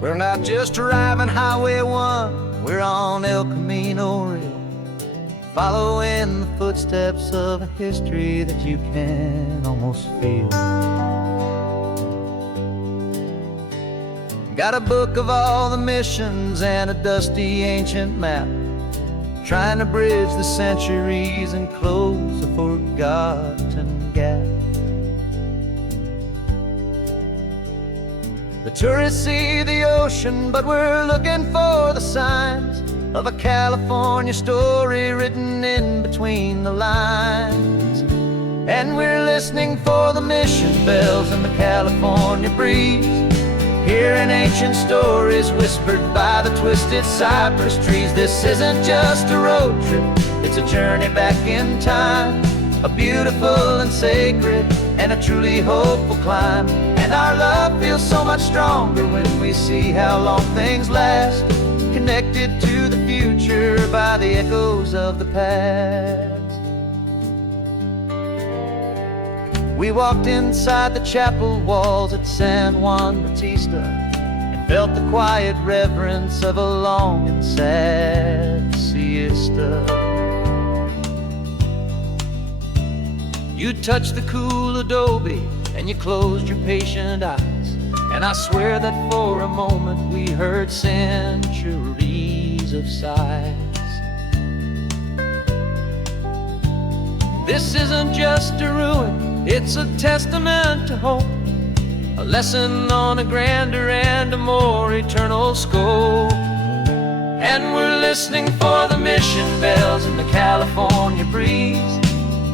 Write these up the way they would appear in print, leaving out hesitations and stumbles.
We're not just driving Highway 1, we're on El Camino Real, following the footsteps of a history that you can almost feel. Got a book of all the missions and a dusty ancient map, trying to bridge the centuries and close a forgotten gap. The tourists see the ocean, but we're looking for the signs of a California story written in between the lines. And we're listening for the mission bells in the California breeze, hearing ancient stories whispered by the twisted cypress trees. This isn't just a road trip, it's a journey back in time, a beautiful and sacred and a truly hopeful climb. And our love feels so much stronger when we see how long things last, connected to the future by the echoes of the past. We walked inside the chapel walls at San Juan Bautista and felt the quiet reverence of a long and sad siesta. You touched the cool adobe and you closed your patient eyes, and I swear that for a moment we heard centuries of sighs. This isn't just a ruin, it's a testament to hope, a lesson on a grander and a more eternal scope. And we're listening for the mission bells in the California breeze,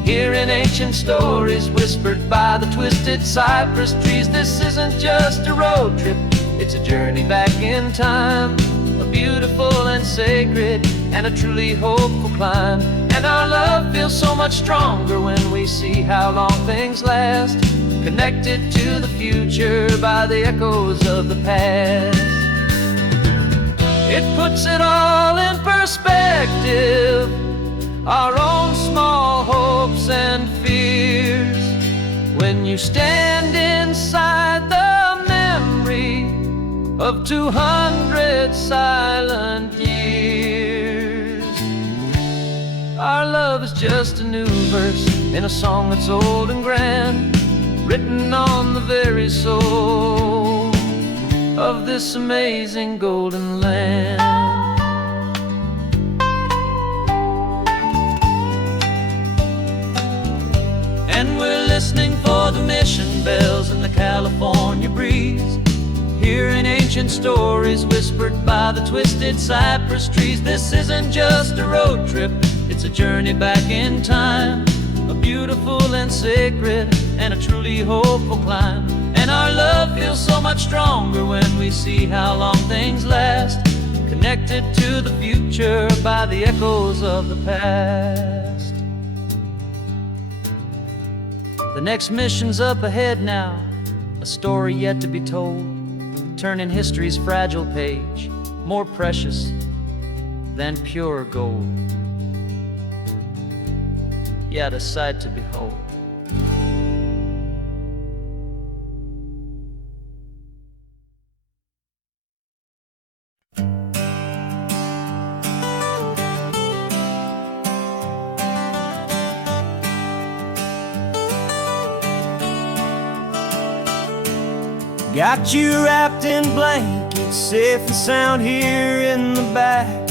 hearing ancient stories whispered by the twisted cypress trees. This isn't just a road trip, it's a journey back in time, a beautiful and sacred and a truly hopeful climb. And our love feels so much stronger when we see how long things last, connected to the future by the echoes of the past. It puts it all in perspective, our own small hopes and fears, when you stand inside the memory of 200 silent years. Our love is just a new verse in a song that's old and grand, written on the very soul of this amazing golden land. And we're listening for the mission bells in the California breeze, hearing ancient stories whispered by the twisted cypress trees. This isn't just a road trip, it's a journey back in time, a beautiful and sacred and a truly hopeful climb. And our love feels so much stronger when we see how long things last, connected to the future by the echoes of the past. The next mission's up ahead now, a story yet to be told, turning history's fragile page more precious than pure gold. Yet a sight to behold. Got you wrapped in blankets, safe and sound here in the back,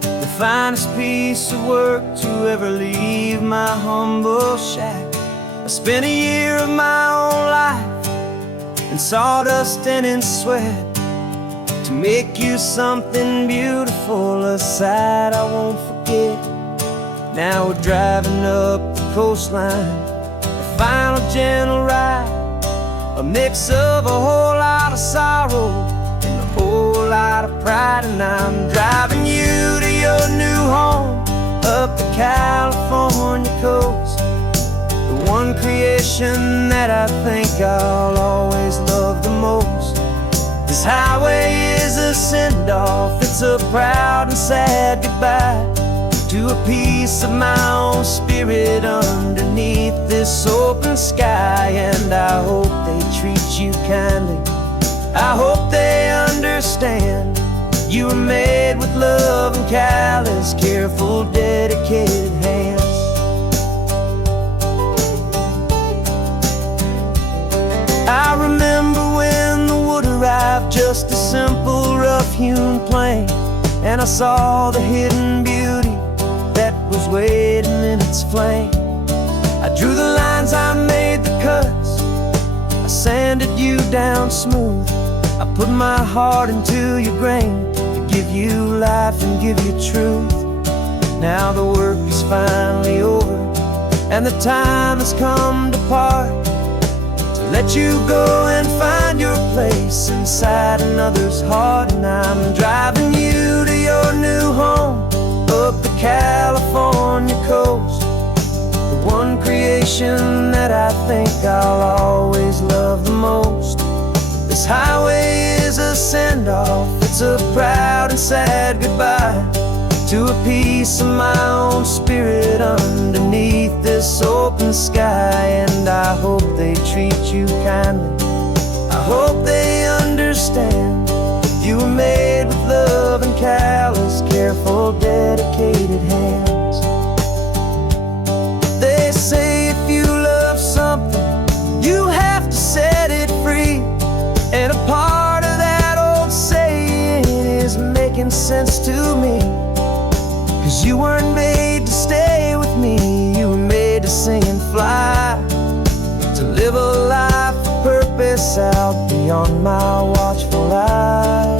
the finest piece of work to ever leave my humble shack. I spent a year of my own life in sawdust and in sweat to make you something beautiful, a sight I won't forget. Now we're driving up the coastline, a final gentle ride, a mix of a whole lot of sorrow and a whole lot of pride. And I'm driving you to your new home up the California coast, the one creation that I think I'll always love the most. This highway is a send-off, it's a proud and sad goodbye to a piece of my own spirit underneath this open sky. And I hope they treat you kindly, I hope they understand understand. You were made with love and callous, careful, dedicated hands. I remember when the wood arrived, just a simple rough-hewn plank, and I saw the hidden beauty that was waiting in its flame. I drew the lines, I made the cuts, I sanded you down smooth. I put my heart into your grain to give you life and give you truth. Now the work is finally over, and the time has come to part, to let you go and find your place inside another's heart. And I'm driving you to your new home up the California coast, the one creation that I think I'll always love the most. This highway is a send-off, it's a proud and sad goodbye to a piece of my own spirit underneath this open sky. And I hope they treat you kindly, I hope they understand. You were made with love and callous, careful, dedicated hands. They say if you love something, you have to set it free. And a part of that old saying is making sense to me. 'Cause you weren't made to stay with me, you were made to sing and fly, to live a life of purpose out beyond my watchful eye.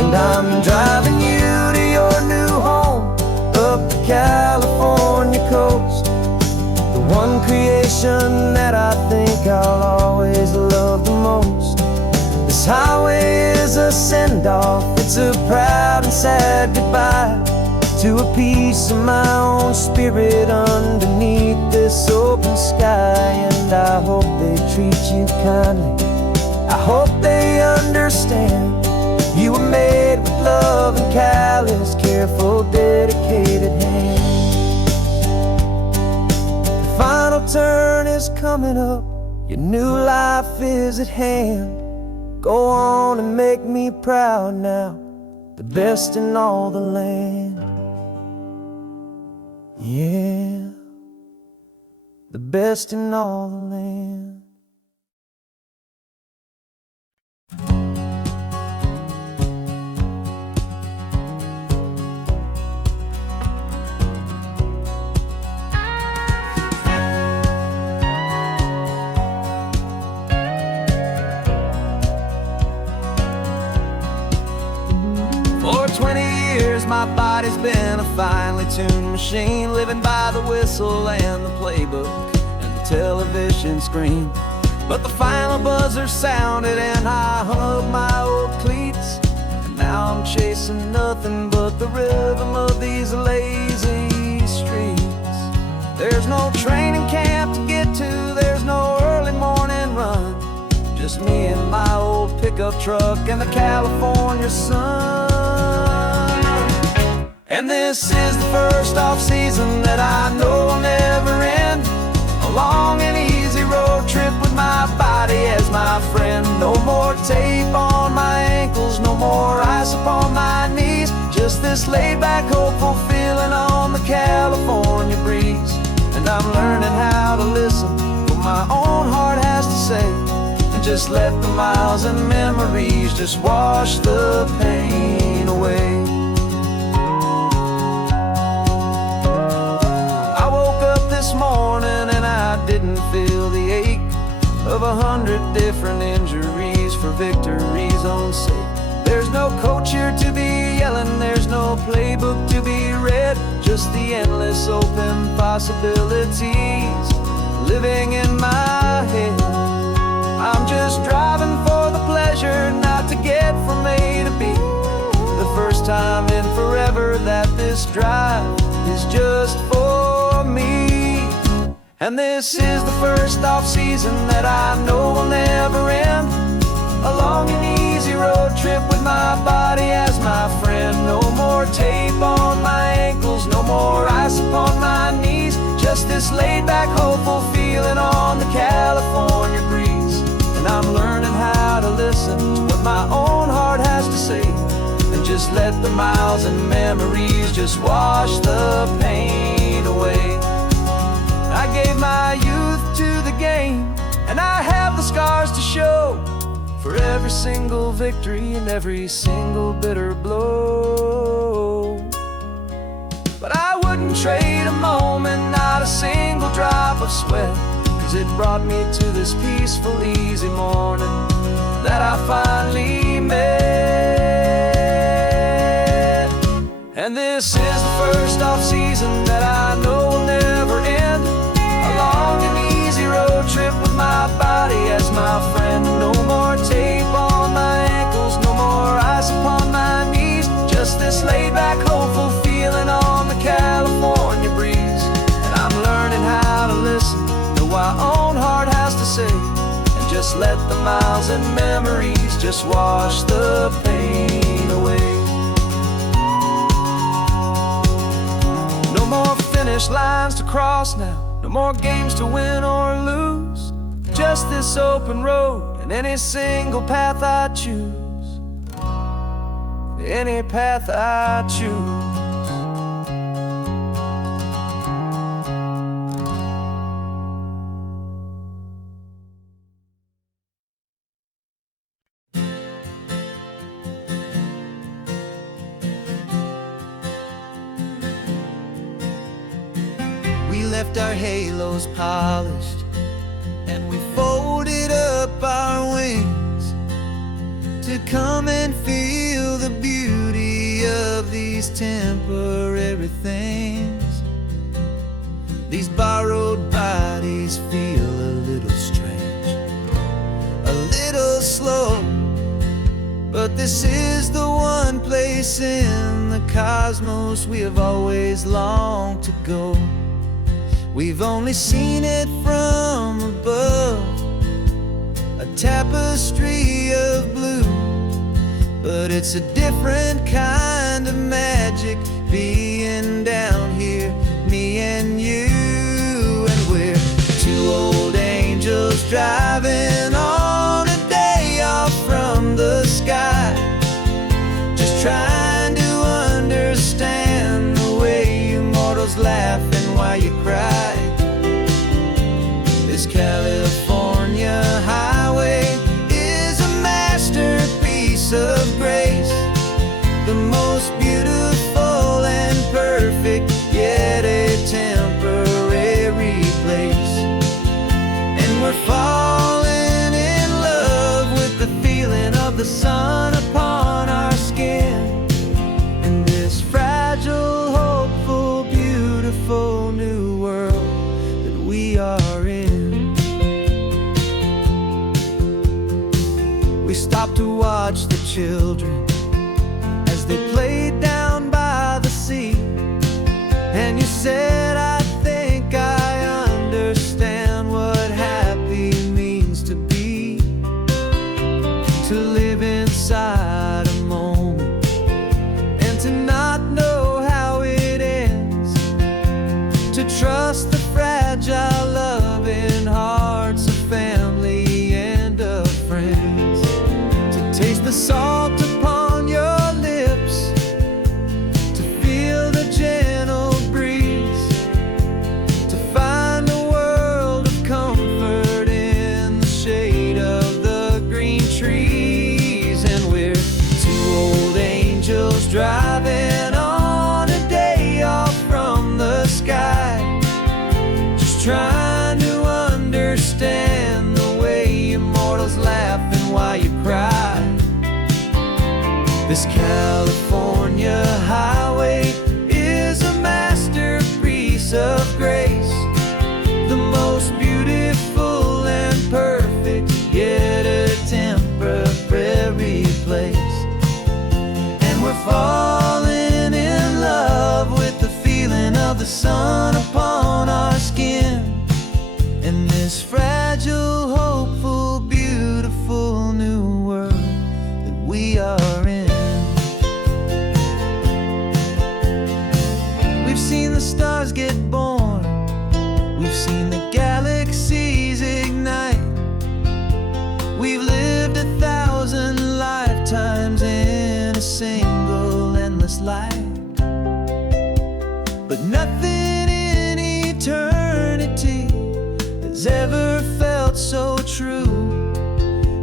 And I'm driving you to your new home up the California coast, the one creation that I think I'll always love the most. This highway is a send-off, it's a proud and sad goodbye to a piece of my own spirit underneath this open sky. And I hope they treat you kindly, I hope they understand. You were made with love and callous, careful, dedicated hands. The final turn is coming up, your new life is at hand. Go on and make me proud now, the best in all the land. Yeah, the best in all the land. For 20 years my body's been a finely tuned machine, living by the whistle and the playbook and the television screen. But the final buzzer sounded and I hung up my old cleats, and now I'm chasing nothing but the rhythm of these lazy streets. There's no training camp to get to, there's no early morning run, just me and my old pickup truck and the California sun. And this is the first off-season that I know will never end, a long and easy road trip with my body as my friend. No more tape on my ankles, no more ice upon my knees, just this laid-back, hopeful feeling on the California breeze. And I'm learning how to listen to what my own heart has to say, and just let the miles and memories just wash the pain away. This morning and I didn't feel the ache of 100 different injuries for victory's own sake. There's no coach here to be yelling, there's no playbook to be read, just the endless open possibilities living in my head. I'm just driving for the pleasure, not to get from A to B. The first time in forever that this drive is just for me. And this is the first off-season that I know will never end, a long and easy road trip with my body as my friend. No more tape on my ankles, no more ice upon my knees. Just this laid-back, hopeful feeling on the California breeze. And I'm learning how to listen to what my own heart has to say, and just let the miles and memories just wash the pain away. I gave my youth to the game, and I have the scars to show for every single victory and every single bitter blow. But I wouldn't trade a moment, not a single drop of sweat, 'cause it brought me to this peaceful, easy morning that I finally met. And this is the first off-season that I know will never end. A long and easy road trip with my body as my friend. No more tape on my ankles, no more ice upon my knees. Just this laid-back, hopeful feeling on the California breeze. And I'm learning how to listen to what my own heart has to say, and just let the miles and memories just wash the pain away. No more finish lines to cross now, no more games to win or lose. Just this open road and any single path I choose. Any path I choose. We left our halos polished, and we folded up our wings to come and feel the beauty of these temporary things. These borrowed bodies feel a little strange, a little slow, but this is the one place in the cosmos we have always longed to go. We've only seen it from above, a tapestry of blue, but it's a different kind of magic being down here, me and you. And we're two old angels driving on a day off from the sky, just trying to understand the way you mortals laugh and why you cry. This California highway is a masterpiece of grace, the most beautiful and perfect, yet a temporary place. And we're falling in love with the feeling of the sun upon our skin, in this fragile, hopeful, beautiful new world that we are in. We stopped to watch the children as they played down by the sea, and you said, I think I understand what happy means to be, to live inside a moment and to not know how it ends, to trust the fragile loving hearts of family and of friends, to taste the salt upon your lips, to feel the gentle breeze, to find a world of comfort in the shade of the green trees. And we're two old angels driving on a day off from the sky, just trying to understand the way immortals laugh and why you cry. This California highway is a masterpiece of grace, the most beautiful and perfect, yet a temporary place. And we're falling in love with the feeling of the sun upon our skin, in this fragile, hopeful, beautiful new world. but nothing in eternity has ever felt so true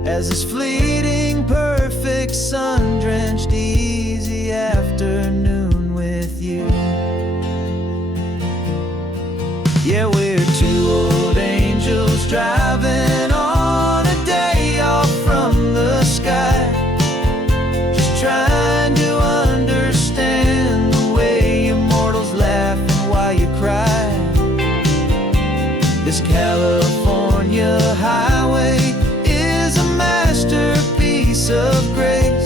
as this fleeting, perfect, sun-drenched, easy afternoon with you. Yeah, we're two old angels driving on a day off from the sky, just trying to understand the way you mortals laugh and why you cry. This California highway is a masterpiece of grace,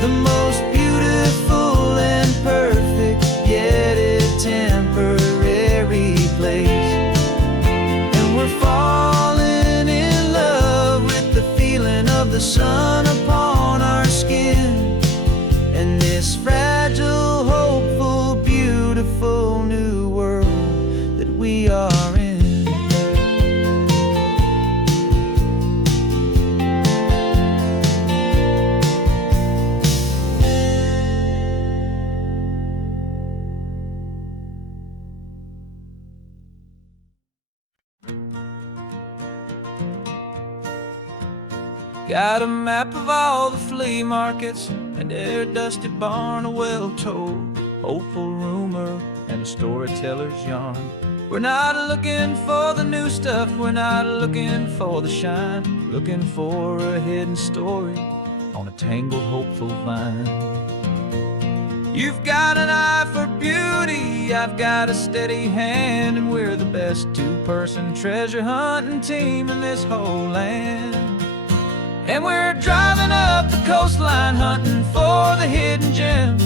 the most beautiful and perfect, yet a temporary place. And we're falling in love with the feeling of the sun upon our skin, and this fragile, hopeful, beautiful new world that we are in. Got a map of all the flea markets and their dusty barn, a well-told, hopeful rumor, and a storyteller's yarn. We're not looking for the new stuff, we're not looking for the shine, looking for a hidden story on a tangled, hopeful vine. You've got an eye for beauty, I've got a steady hand, and we're the best two-person treasure hunting team in this whole land. And we're driving up the coastline hunting for the hidden gems,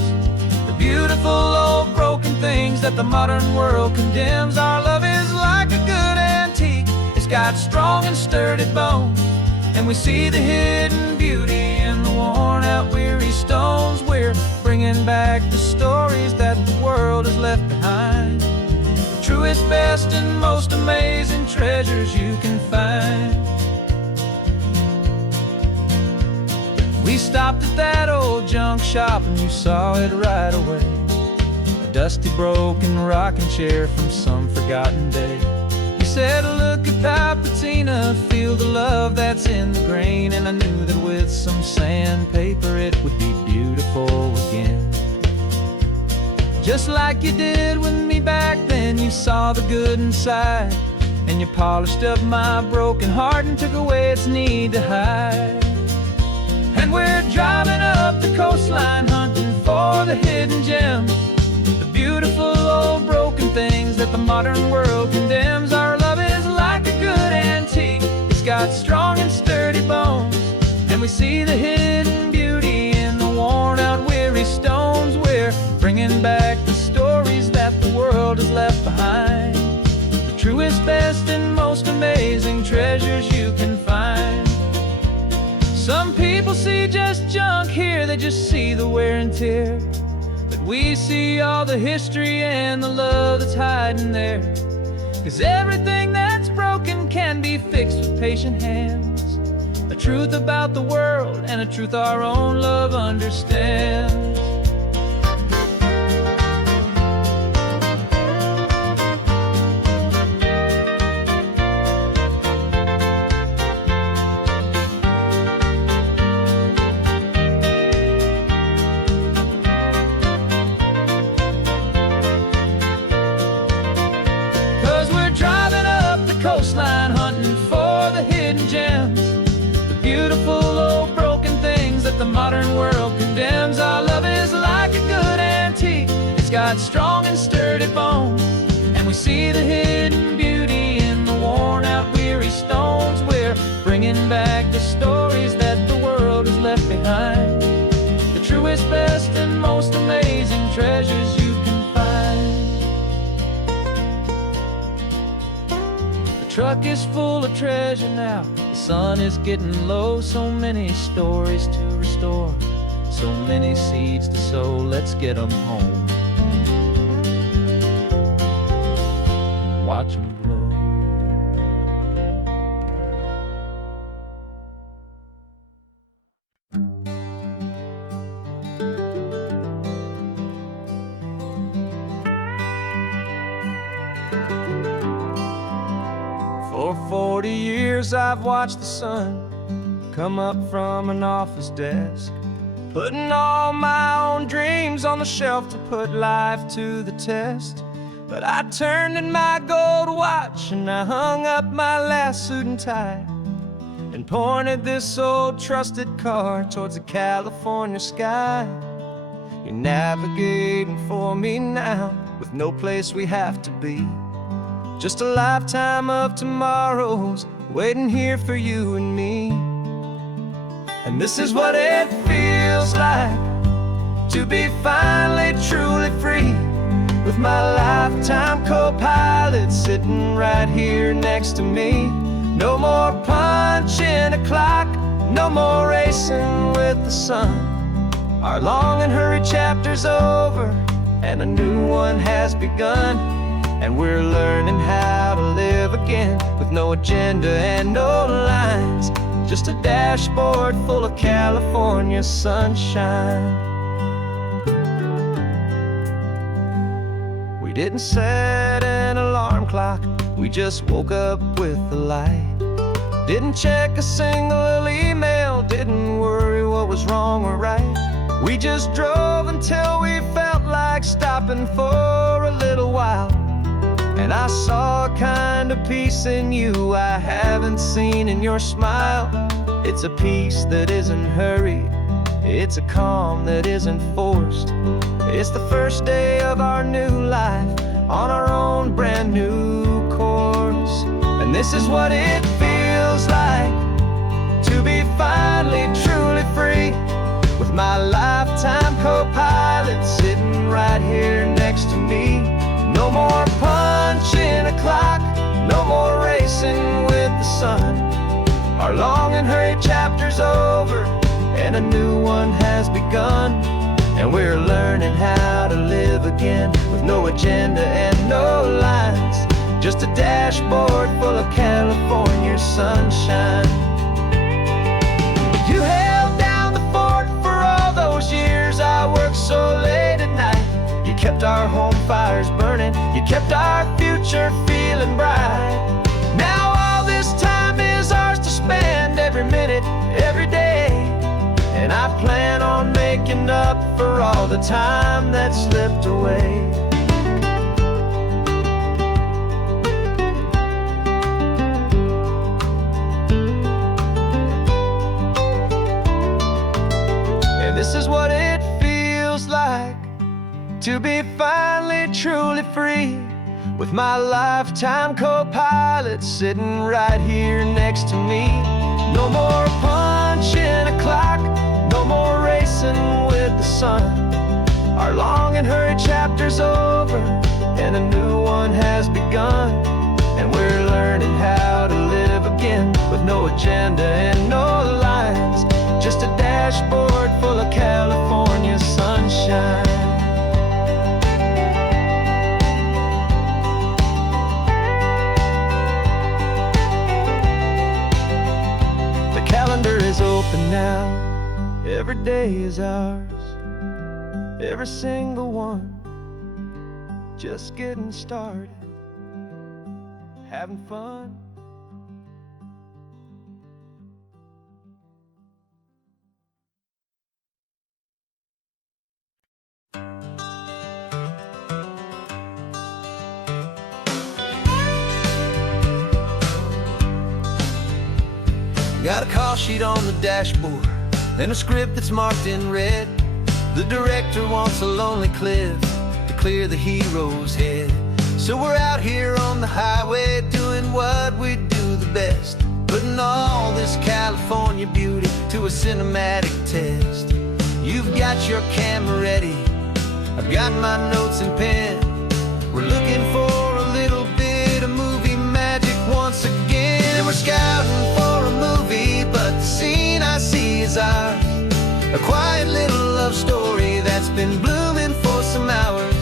the beautiful old broken things that the modern world condemns. Our love is like a good antique, it's got strong and sturdy bones, and we see the hidden beauty in the worn out weary stones. We're bringing back the stories that the world has left behind, the truest, best, and most amazing treasures you can find. We stopped at that old junk shop and you saw it right away, a dusty, broken rocking chair from some forgotten day. You said, look at that patina, feel the love that's in the grain, and I knew that with some sandpaper it would be beautiful again. Just like you did with me back then, you saw the good inside, and you polished up my broken heart and took away its need to hide. And we're driving up the coastline hunting for the hidden gems, the beautiful old broken things that the modern world condemns. Our love is like a good antique, it's got strong and sturdy bones, and we see the hidden beauty in the worn out weary stones. We're bringing back the stories that the world has left behind, the truest, best, and most amazing treasures you can find. Some people see just junk here, they just see the wear and tear, but we see all the history and the love that's hiding there. 'Cause everything that's broken can be fixed with patient hands, a truth about the world and a truth our own love understands. 'Cause we're driving up the coastline hunting for the hidden gems, the beautiful old broken things that the modern world condemns. Our love is like a good antique, it's got strong and sturdy bones, and we see the hidden beauty in the worn out weary stones. We're bringing back the stories that the world has left behind, the truest, best, and most amazing treasures you can find. The truck is full of treasure now, the sun is getting low, so many stories to restore, so many seeds to sow. Let's get them home, watch them blow. years I've watched the sun come up from an office desk, putting all my own dreams on the shelf to put life to the test. But I turned in my gold watch and I hung up my last suit and tie, and pointed this old trusted car towards the California sky. You're navigating for me now, with no place we have to be. Just a lifetime of tomorrows waiting here for you and me. And this is what it feels like to be finally truly free, with my lifetime co-pilot sitting right here next to me. No more punching a clock, no more racing with the sun. Our long and hurried chapter's over, and a new one has begun. And we're learning how to live again, with no agenda and no lines, just a dashboard full of California sunshine. We didn't set an alarm clock, we just woke up with the light. Didn't check a single email, didn't worry what was wrong or right. We just drove until we felt like stopping for a little while. And I saw a kind of peace in you I haven't seen in your smile. It's a peace that isn't hurried, it's a calm that isn't forced. It's the first day of our new life on our own brand new course. And this is what it feels like to be finally truly free, with my lifetime co-pilot sitting right here next to me. No more punching a clock, no more racing with the sun. Our long and hurried chapter's over, and a new one has begun. And we're learning how to live again, with no agenda and no lines, just a dashboard full of California sunshine. You held down the fort for all those years I worked so late at night. You kept our home fires burning, you kept our future feeling bright. Now all this time is ours to spend, every minute, every day. And I plan on making up for all the time that slipped away. And this is what it feels like to be finally truly free, with my lifetime co-pilot sitting right here next to me. No more punching a clock, no more racing with the sun. Our long and hurried chapter's over, and a new one has begun. And we're learning how to live again, with no agenda and no lines, just a dashboard full of California sunshine. The calendar is open now, every day is ours, every single one, just getting started, having fun. Got a call sheet on the dashboard and a script that's marked in red. The director wants a lonely cliff to clear the hero's head. So we're out here on the highway doing what we do the best, putting all this California beauty to a cinematic test. You've got your camera ready, I've got my notes and pen. We're looking for a little bit of movie magic once again. And we're scouting for a movie, but the scene I see is ours, a quiet little love story that's been blooming for some hours.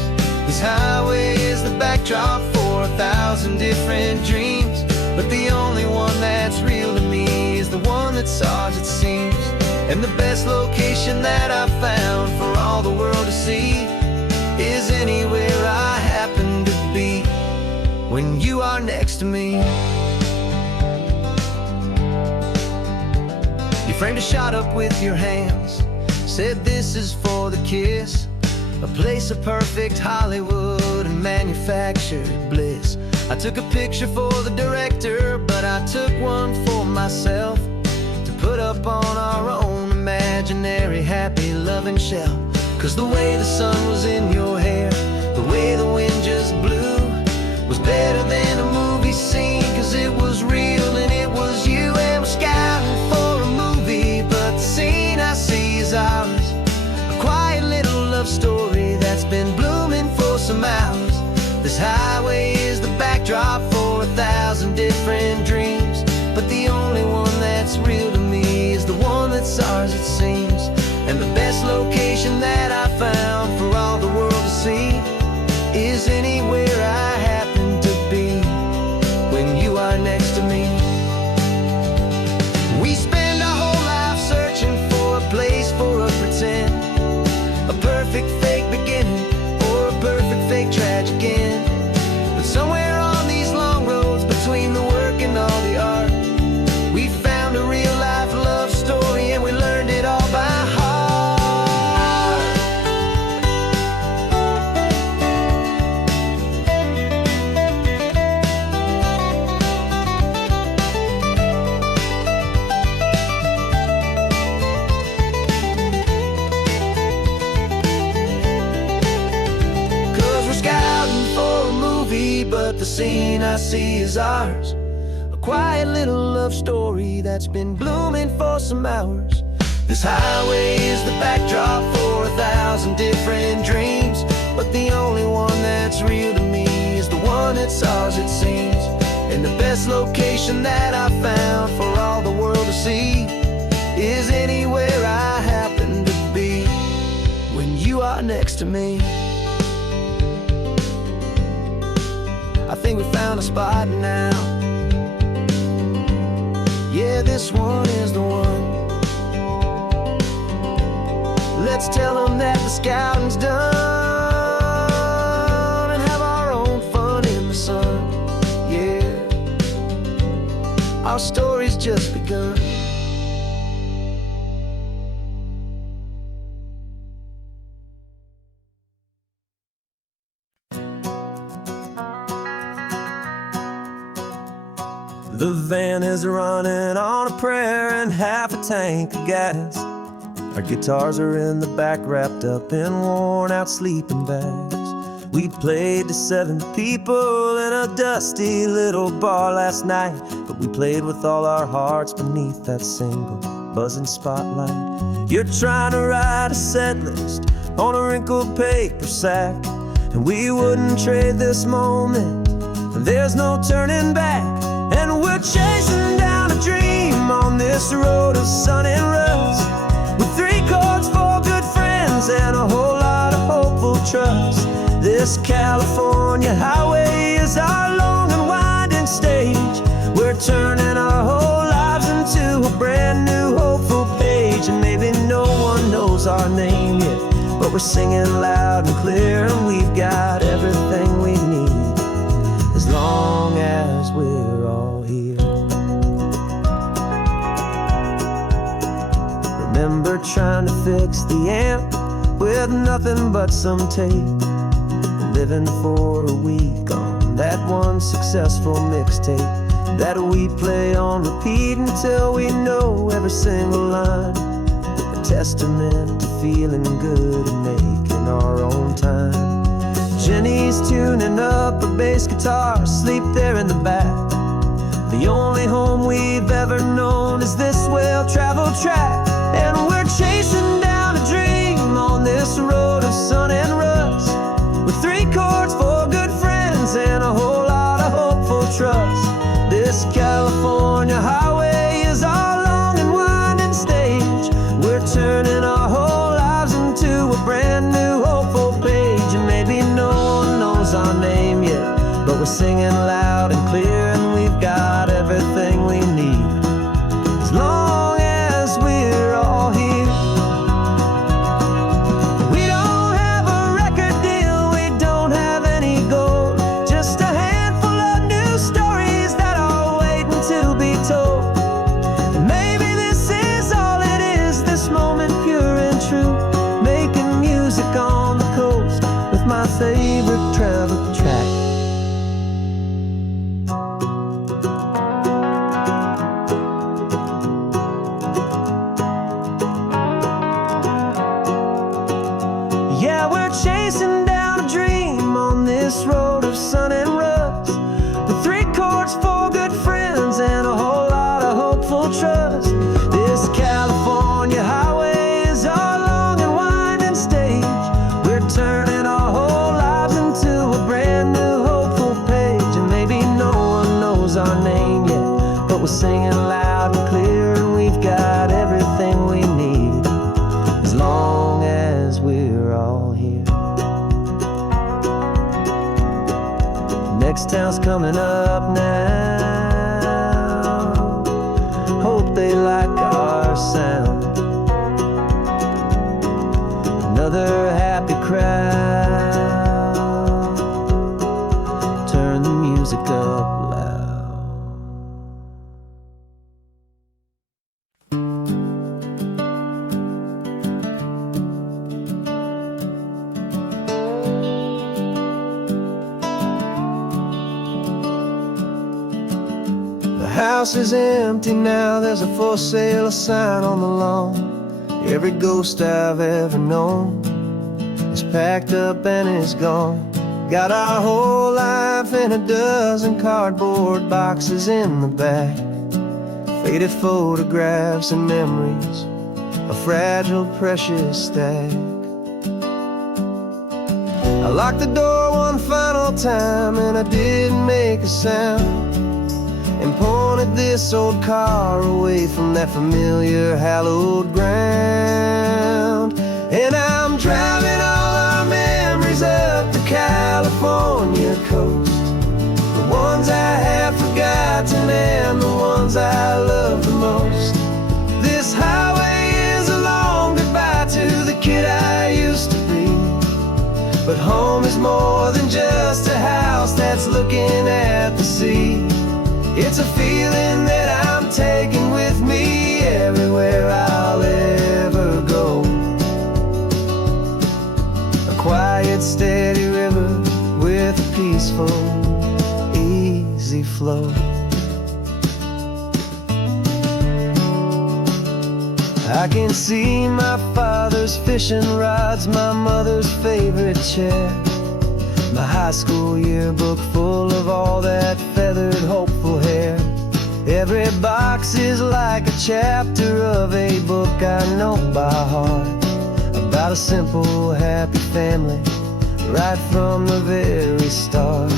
This highway is the backdrop for 1,000 different dreams, but the only one that's real to me is the one that's ours, it seems. And the best location that I've found for all the world to see is anywhere I happen to be when you are next to me. framed a shot up with your hands, said this is for the kiss, a place of perfect Hollywood and manufactured bliss. I took a picture for the director, but I took one for myself to put up on our own imaginary happy loving shelf. Cause the way the sun was in your hair, the way the wind just blew, was better than a movie scene. Cause it was real and it was you, and we're scouting for a movie, but the scene I see is ours. A quiet little love story that's been blooming for some hours. This highway is the backdrop for 1,000 different dreams, but the only one that's real to me is the one that's ours, it seems. And the best location that I found for all the world to see is anywhere I happen to be when you are next to me. We spend our whole life searching for a place for a pretend, a perfect fake beginning or a perfect fake tragic end. But somewhere on these long roads between the work and all the art, we found a real life love story, and we learned it all by heart. But the scene I see is ours, a quiet little love story that's been blooming for some hours. This highway is the backdrop for 1,000 different dreams, but the only one that's real to me is the one that's ours, it seems. And the best location that I found for all the world to see is anywhere I happen to be when you are next to me. I think we found a spot now. Yeah, this one is the one. Let's tell them that the scouting's done and have our own fun in the sun. Yeah, our story's just begun. The van is running on a prayer and half a tank of gas. Our guitars are in the back, wrapped up in worn-out sleeping bags. We played to 7 people in a dusty little bar last night, but we played with all our hearts beneath that single buzzing spotlight. You're trying to write a set list on a wrinkled paper sack, and we wouldn't trade this moment. There's no turning back. And we're chasing down a dream on this road of sun and rust, with 3 chords for good friends and a whole lot of hopeful trust. This California highway is our long and winding stage. We're turning our whole lives into a brand new hopeful page. And maybe no one knows our name yet, but we're singing loud and clear, and we've got everything we need as long as we're all here. Remember trying to fix the amp with nothing but some tape, living for a week on that one successful mixtape that we play on repeat until we know every single line. A testament to feeling good and making our own time. Jenny's tuning up her bass guitar, asleep there in the back. The only home we've ever known is this well-traveled track. And we're chasing down a dream on this road of sun and rust, with 3 chords for good friends and a whole lot of hopeful trust. This California highway is our long and winding stage. We're turning our whole lives into a brand new hopeful page. And maybe no one knows our name yet, but we're singing loud and clear, and we've got everything we need as long as we're all here. We don't have a record deal, we don't have any gold, just a handful of new stories that are waiting to be told. And maybe this is all loud and clear, and we've got everything we need as long as we're all here. Next town's coming up now. Hope they like our sound. Another happy crowd. Turn the music up loud. The house is empty now, there's a for sale sign on the lawn. Every ghost I've ever known is packed up and is gone. Got our whole life in a dozen cardboard boxes in the back. Faded photographs and memories, a fragile, precious stack. I locked the door one final time and I didn't make a sound, and pointed this old car away from that familiar hallowed ground. And I'm driving all our memories up the California coast, the ones I have forgotten and the ones I love the most. This highway is a long goodbye to the kid I used to be, but home is more than just a house that's looking at the sea. It's a feeling that I'm taking with me everywhere I'll ever go. A quiet, steady river with a peaceful, easy flow. I can see my father's fishing rods, my mother's favorite chair, my high school yearbook full of all that feathered, hopeful hair. Every box is like a chapter of a book I know by heart, about a simple, happy family right from the very start.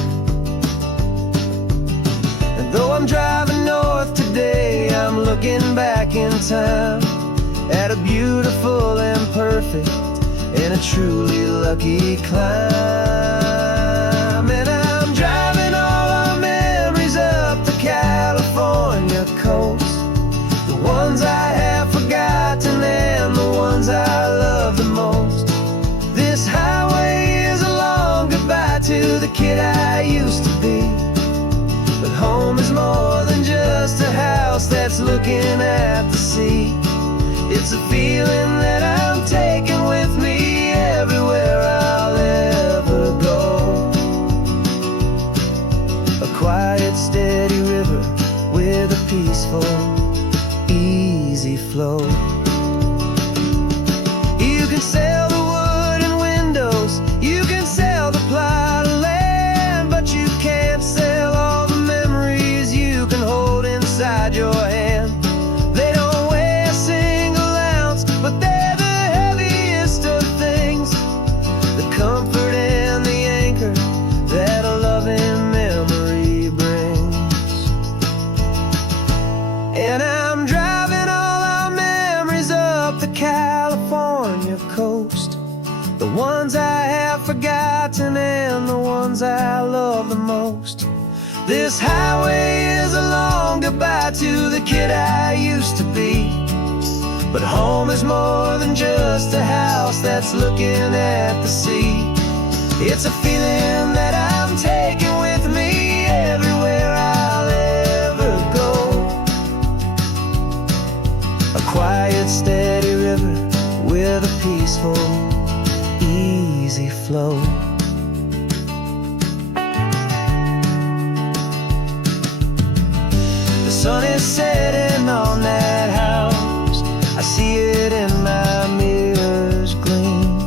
And though I'm driving north today, I'm looking back in time at a beautiful and perfect and a truly lucky climb. And I'm driving all our memories up the California coast, the ones I have forgotten and the ones I love the most. This highway is a long goodbye to the kid I used to be, but home is more than just a house that's looking at the sea. It's a feeling that I'm taking with me everywhere I'll ever go. A quiet, steady river with a peaceful, easy flow. You can sell the wood and windows, you can sell the plot of land, but you can't sell all the memories you can hold inside your hand. They don't weigh a single ounce, but they're the heaviest of things, the comfort and the anchor that a loving memory brings. And I'm driving all our memories up the California coast, the ones I have forgotten and the ones I love the most. This highway is a long goodbye to the kid I used to be, but home is more than just a house that's looking at the sea. It's a feeling that I'm taking with me everywhere I'll ever go. A quiet, steady river with a peaceful, easy flow. The sun is setting on that house, I see it in my mirror's gleam.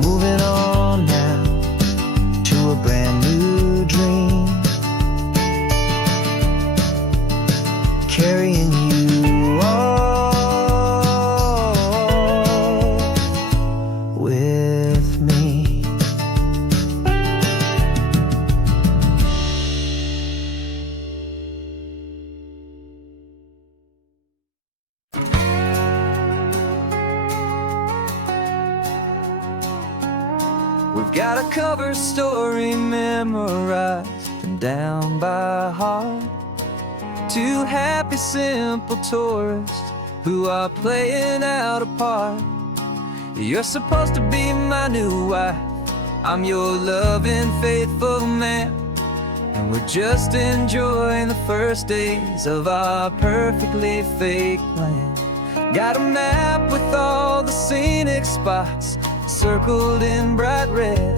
Moving on now to a brand new dream, carrying you all with me. We've got a cover story memorized and down by heart. Two happy, simple tourists who are playing out a part. You're supposed to be my new wife, I'm your loving, faithful man, and we're just enjoying the first days of our perfectly fake plan. Got a map with all the scenic spots circled in bright red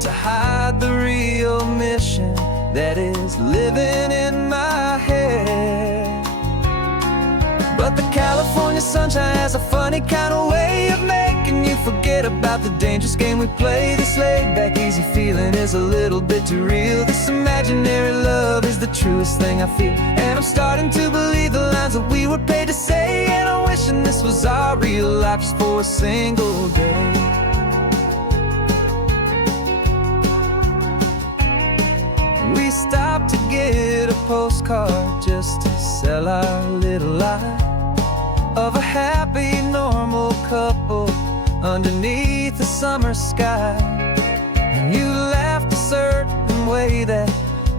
to hide the real mission that is living in my head. But the California sunshine has a funny kind of way of making you forget about the dangerous game we play. This laid-back, easy feeling is a little bit too real. This imaginary love is the truest thing I feel, and I'm starting to believe the lines that we were paid to say. And I'm wishing this was our real life just for a single day. We stopped to get a postcard just to sell our little lie of a happy, normal couple underneath the summer sky. And you laughed a certain way that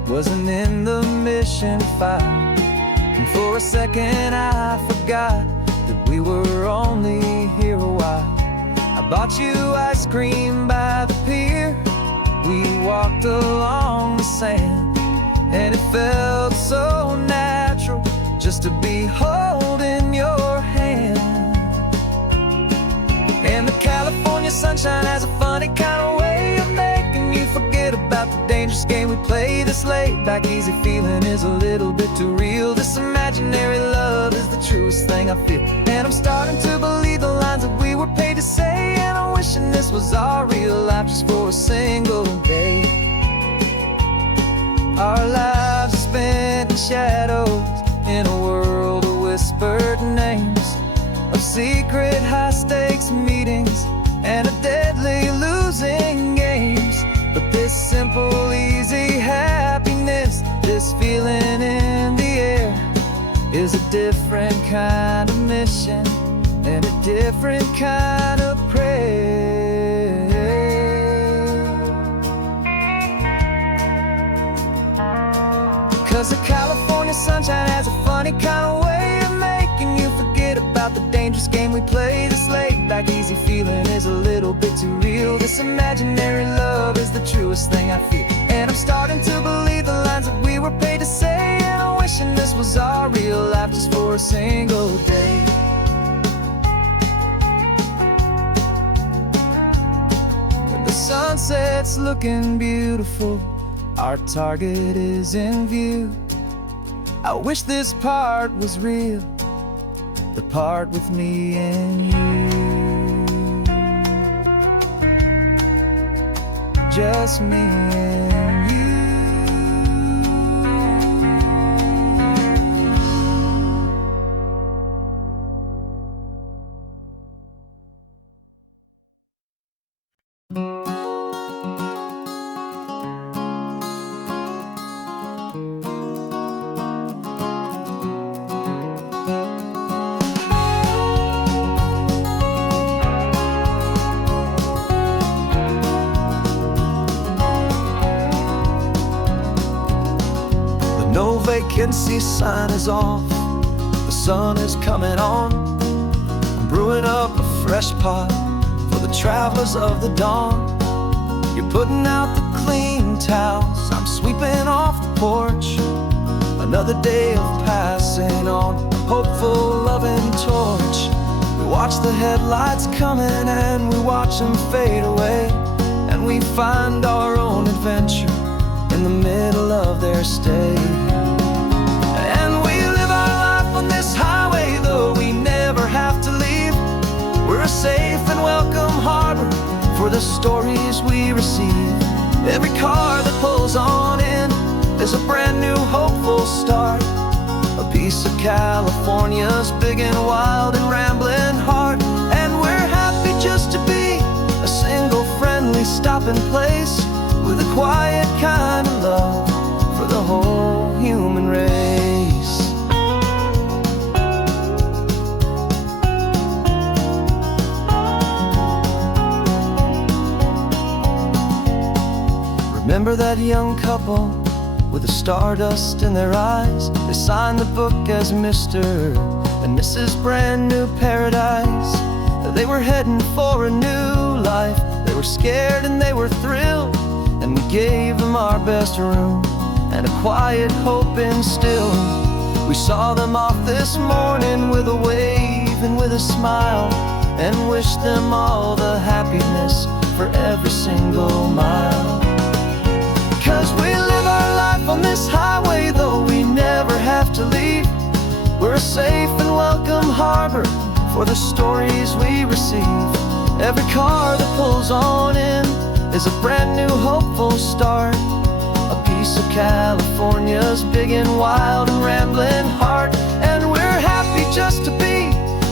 wasn't in the mission file, and for a second I forgot that we were only here a while. I bought you ice cream by the pier, we walked along the sand, and it felt so natural just to be holding your hand. And the California sunshine has a funny kind of way of making you forget about the dangerous game we play. This laid-back, easy feeling is a little bit too real. This imaginary love is the truest thing I feel, and I'm starting to believe the lines that we were paid to say. And I'm wishing this was our real life just for a single day. Our lives are spent in shadows, in a world of whispered names, of secret high-stakes meetings and of deadly losing games. But this simple, easy happiness, this feeling in the air, is a different kind of mission and a different kind of prayer. 'Cause the California sunshine has a funny kind of way of making you forget about the dangerous game we play. This laid-back, easy feeling is a little bit too real. This imaginary love is the truest thing I feel, and I'm starting to believe the lines that we were paid to say. And I'm wishing this was our real life just for a single day. When the sunset's looking beautiful, our target is in view. I wish this part was real, the part with me and you. Just me and you. No vacancy sign is off, the sun is coming on. I'm brewing up a fresh pot for the travelers of the dawn. You're putting out the clean towels, I'm sweeping off the porch. Another day of passing on, hopeful, loving torch. We watch the headlights coming and we watch them fade away, and we find our own adventure in the middle of their stay. And we live our life on this highway, though we never have to leave. We're a safe and welcome harbor for the stories we receive. Every car that pulls on in is a brand new hopeful start, a piece of California's big and wild and rambling heart. And we're happy just to be a single friendly stopping place, with a quiet kind of love for the whole human race. remember that young couple with the stardust in their eyes. They signed the book as Mr. and Mrs. Brand New Paradise. They were heading for a new life. They were scared and they were thrilled, and we gave them our best room and a quiet hope instilled. We saw them off this morning with a wave and with a smile, and wished them all the happiness for every single mile. 'Cause we live our life on this highway, though we never have to leave. We're a safe and welcome harbor for the stories we receive. Every car that pulls on in is a brand new hopeful start, a piece of California's big and wild and rambling heart. And we're happy just to be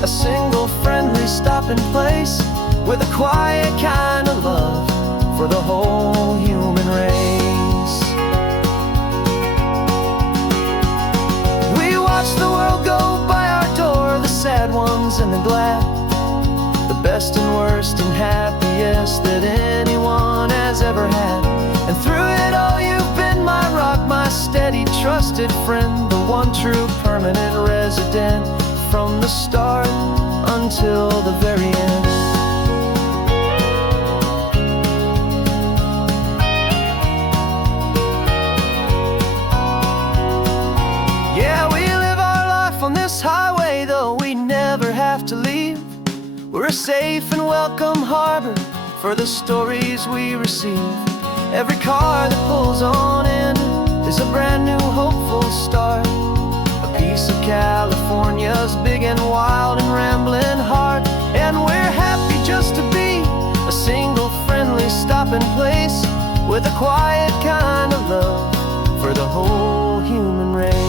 a single friendly stopping place, with a quiet kind of love for the whole human race. We watch the world go by our door, the sad ones and the glad, the best and worst and happiest that anyone has ever had. And through it all you've been my rock, my steady trusted friend, the one true permanent resident, from the start until the very end. Yeah, we live our life on this highway, though we never have to leave. We're a safe and welcome harbor for the stories we receive. Every car that pulls on in is a brand new hopeful start, a piece of California's big and wild and rambling heart. And we're happy just to be a single friendly stopping place, with a quiet kind of love for the whole human race.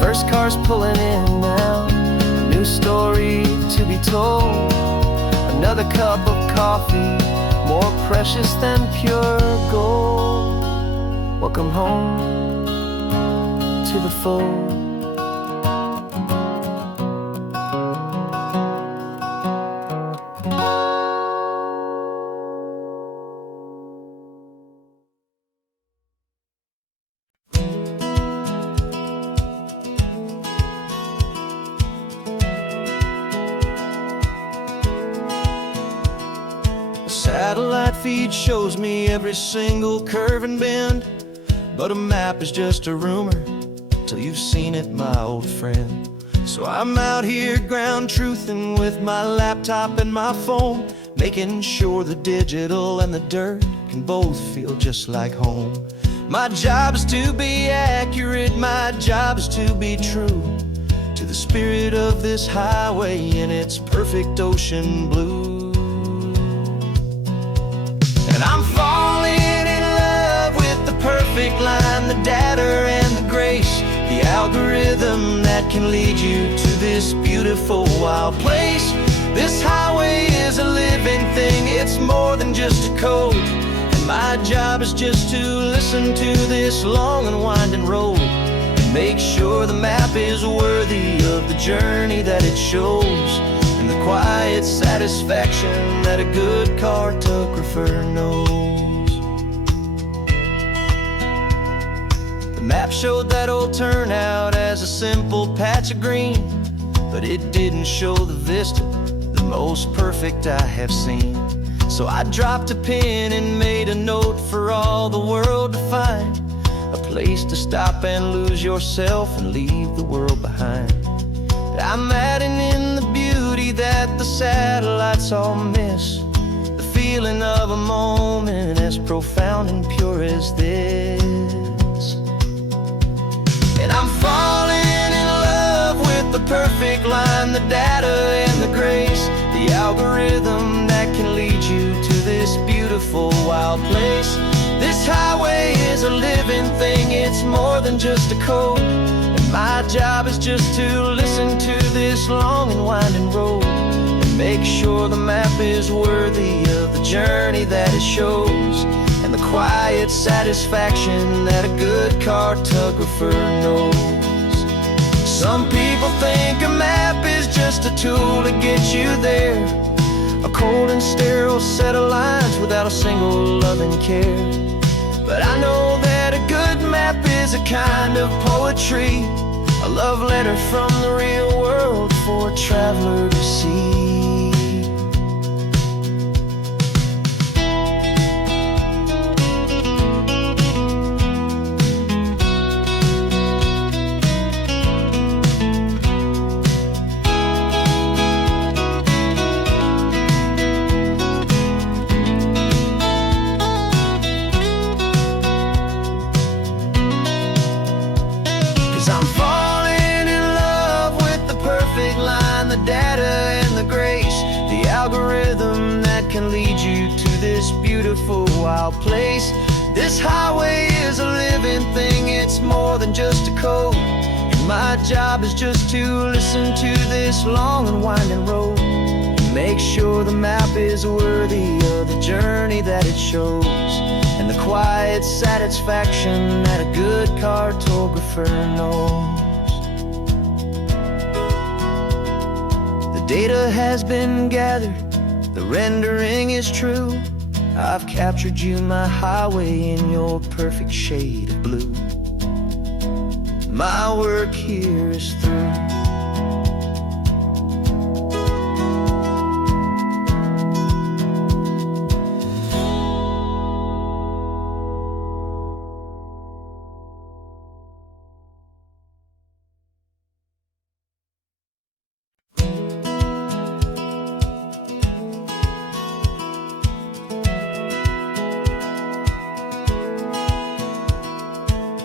First car's pulling in now, a new story to be told. Another cup of coffee, more precious than pure gold. Welcome home to the fold. Satellite feed shows me every single curve and bend, but a map is just a rumor till you've seen it, my old friend. So I'm out here ground truthing with my laptop and my phone, making sure the digital and the dirt can both feel just like home. My job is to be accurate, my job is to be true to the spirit of this highway in its perfect ocean blue. I'm falling in love with the perfect line, the data and the grace, the algorithm that can lead you to this beautiful wild place. This highway is a living thing, it's more than just a code. And my job is just to listen to this long and winding road, and make sure the map is worthy of the journey that it shows, and the quiet satisfaction that a good cartographer knows. The map showed that old turnout as a simple patch of green, but it didn't show the vista, the most perfect I have seen. So I dropped a pin and made a note for all the world to find, a place to stop and lose yourself and leave the world behind. I'm adding in the beauty that the satellites all miss, the feeling of a moment as profound and pure as this. And I'm falling in love with the perfect line, the data and the grace, the algorithm that can lead you to this beautiful wild place. This highway is a living thing, it's more than just a code. My job is just to listen to this long and winding road, and make sure the map is worthy of the journey that it shows, and the quiet satisfaction that a good cartographer knows. Some people think a map is just a tool to get you there, a cold and sterile set of lines without a single loving care. But I know that a good map is a kind of poetry, a love letter from the real world for a traveler to see. 'Cause I'm falling in love with the perfect line, the data and the grace, the algorithm that can lead you to this beautiful wild place. This highway is a living thing, it's more than just a code. And my job is just to listen to this long and winding road, and make sure the map is worthy of the journey that it shows, and the quiet satisfaction that a good cartographer knows. The data has been gathered, the rendering is true. I've captured you, my highway, in your perfect shade of blue. My work here is through.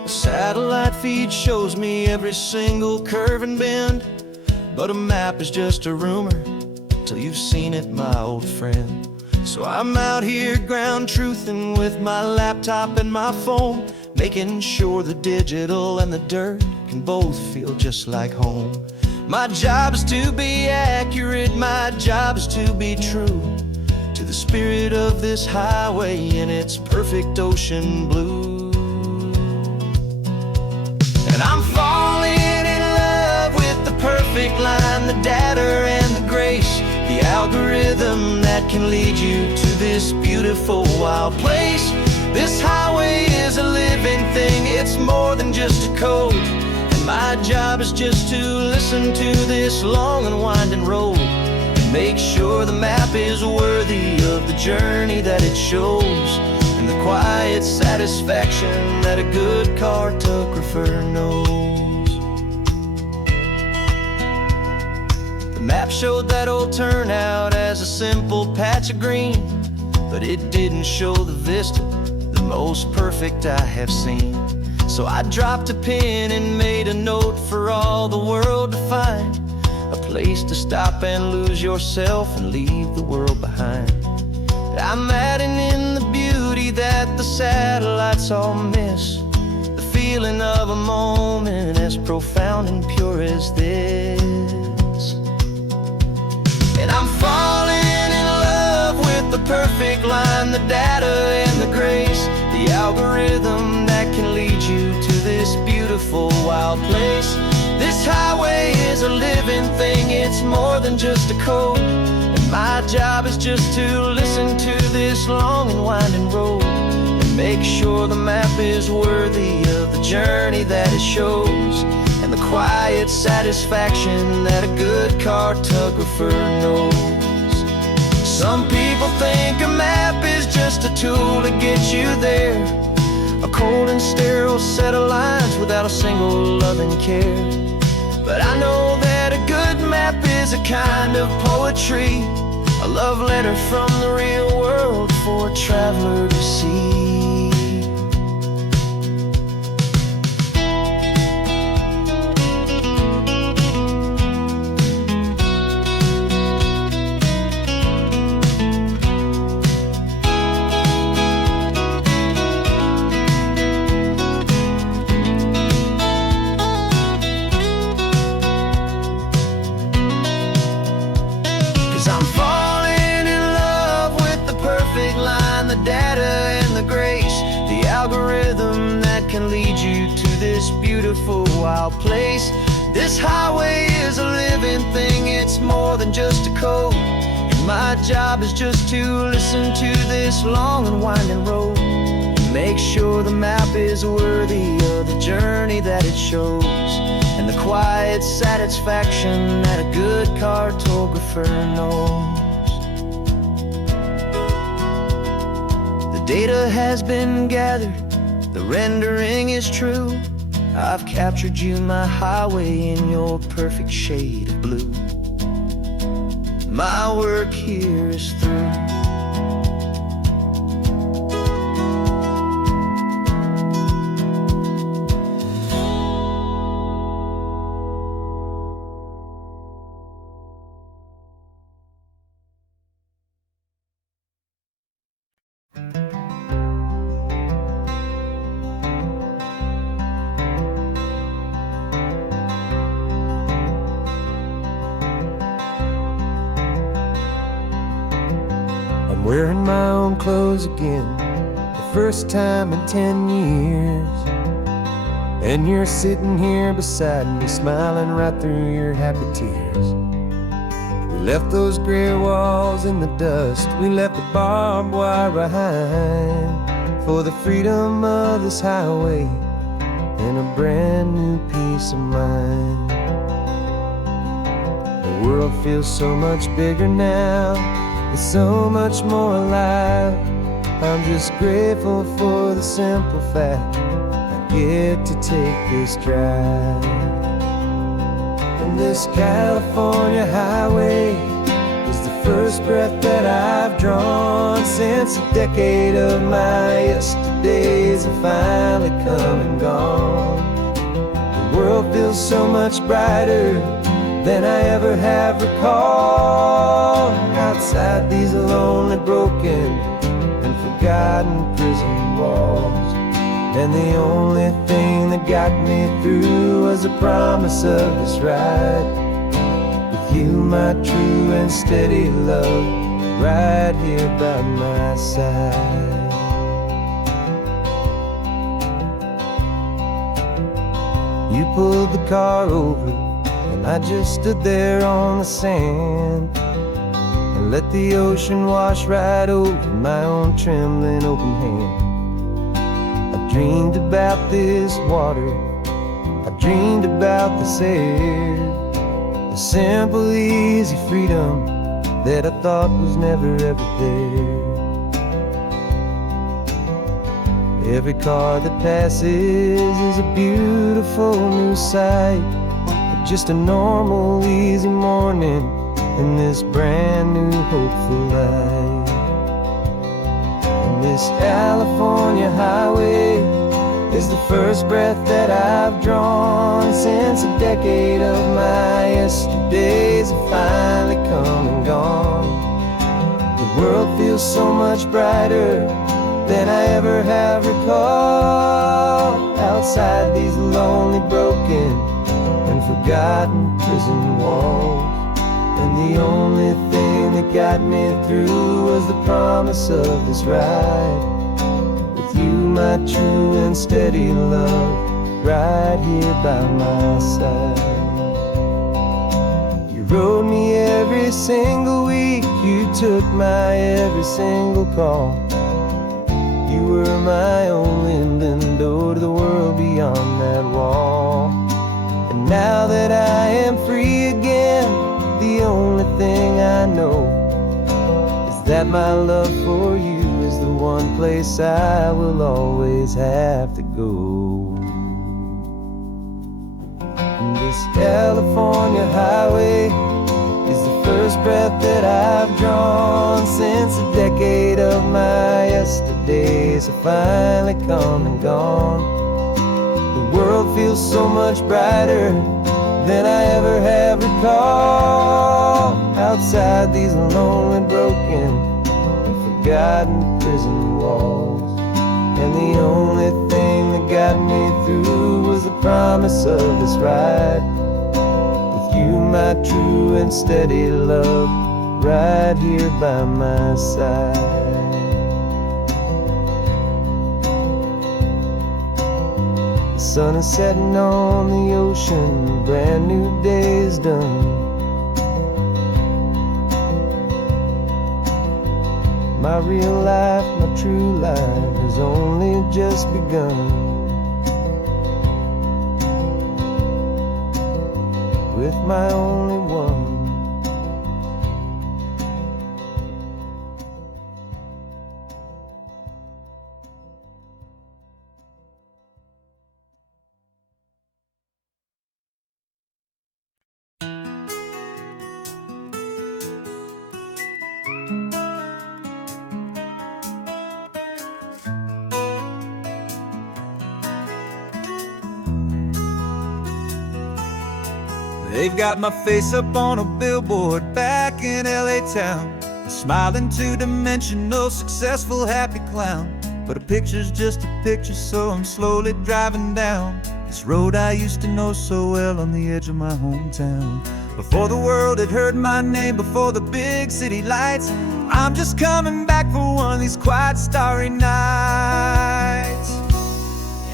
Satellite feed shows me every single curve and bend, but a map is just a rumor till you've seen it, my old friend. So I'm out here ground truthing with my laptop and my phone, making sure the digital and the dirt can both feel just like home. My job is to be accurate, my job is to be true to the spirit of this highway in its perfect ocean blue. And I'm falling in love with the perfect line, the data and the grace, the algorithm that can lead you to this beautiful wild place. This highway is a living thing, it's more than just a code. And my job is just to listen to this long and winding road, and make sure the map is worthy of the journey that it shows, and the quiet satisfaction that a good cartographer knows. The map showed that old turnout as a simple patch of green, but it didn't show the vista, the most perfect I have seen. So I dropped a pin and made a note for all the world to find, a place to stop and lose yourself and leave the world behind. I'm adding in the beauty that the satellites all miss, the feeling of a moment as profound and pure as this. And I'm falling in love with the perfect line, the data and the grace, the algorithm that can lead you to this beautiful wild place. This highway is a living thing, it's more than just a code. My job is just to listen to this long and winding road, and make sure the map is worthy of the journey that it shows, and the quiet satisfaction that a good cartographer knows. Some people think a map is just a tool to get you there, a cold and sterile set of lines without a single loving care. But I know that a good map is a kind of poetry, a love letter from the real world for a traveler to see. Algorithm that can lead you to this beautiful wild place. This highway is a living thing, it's more than just a code. And my job is just to listen to this long and winding road, and make sure the map is worthy of the journey that it shows, and the quiet satisfaction that a good cartographer knows. The data has been gathered, the rendering is true. I've captured you, my highway, in your perfect shade of blue. My work here is through. I'm wearing my own clothes again, the first time in 10 years. And you're sitting here beside me, smiling right through your happy tears. We left those gray walls in the dust, we left the barbed wire behind, for the freedom of this highway and a brand new peace of mind. The world feels so much bigger now, it's so much more alive. I'm just grateful for the simple fact I get to take this drive. And this California highway is the first breath that I've drawn since a decade of my yesterdays have finally come and gone. The world feels so much brighter than I ever have recalled. Outside these lonely, broken, and forgotten prison walls, and the only thing that got me through was the promise of this ride with you, my true and steady love, right here by my side. You pulled the car over, and I just stood there on the sand and let the ocean wash right over my own trembling open hand. I dreamed about this water, I dreamed about this air, the simple easy freedom that I thought was never ever there. Every car that passes is a beautiful new sight, just a normal easy morning in this brand new hopeful life. And this California highway is the first breath that I've drawn since a decade of my yesterdays have finally come and gone. The world feels so much brighter than I ever have recalled. Outside these lonely, broken, and forgotten prison walls, and the only thing that got me through was the promise of this ride with you, my true and steady love, right here by my side. You rode me every single week, you took my every single call. You were my only window to the world beyond that wall. And now that I am free again, the only thing I know is that my love for you is the one place I will always have to go. And this California highway is the first breath that I've drawn since a decade of my yesterdays have finally come and gone. The world feels so much brighter than I ever have recalled. Outside these lonely, broken, and forgotten prison walls, and the only thing that got me through was the promise of this ride with you, my true and steady love, right here by my side. The sun is setting on the ocean, a brand new day is done. My real life, my true life has only just begun. With my only one. They've got my face up on a billboard back in LA town, a smiling two-dimensional, successful, happy clown. But a picture's just a picture, so I'm slowly driving down this road I used to know so well on the edge of my hometown. Before the world had heard my name, before the big city lights, I'm just coming back for one of these quiet, starry nights.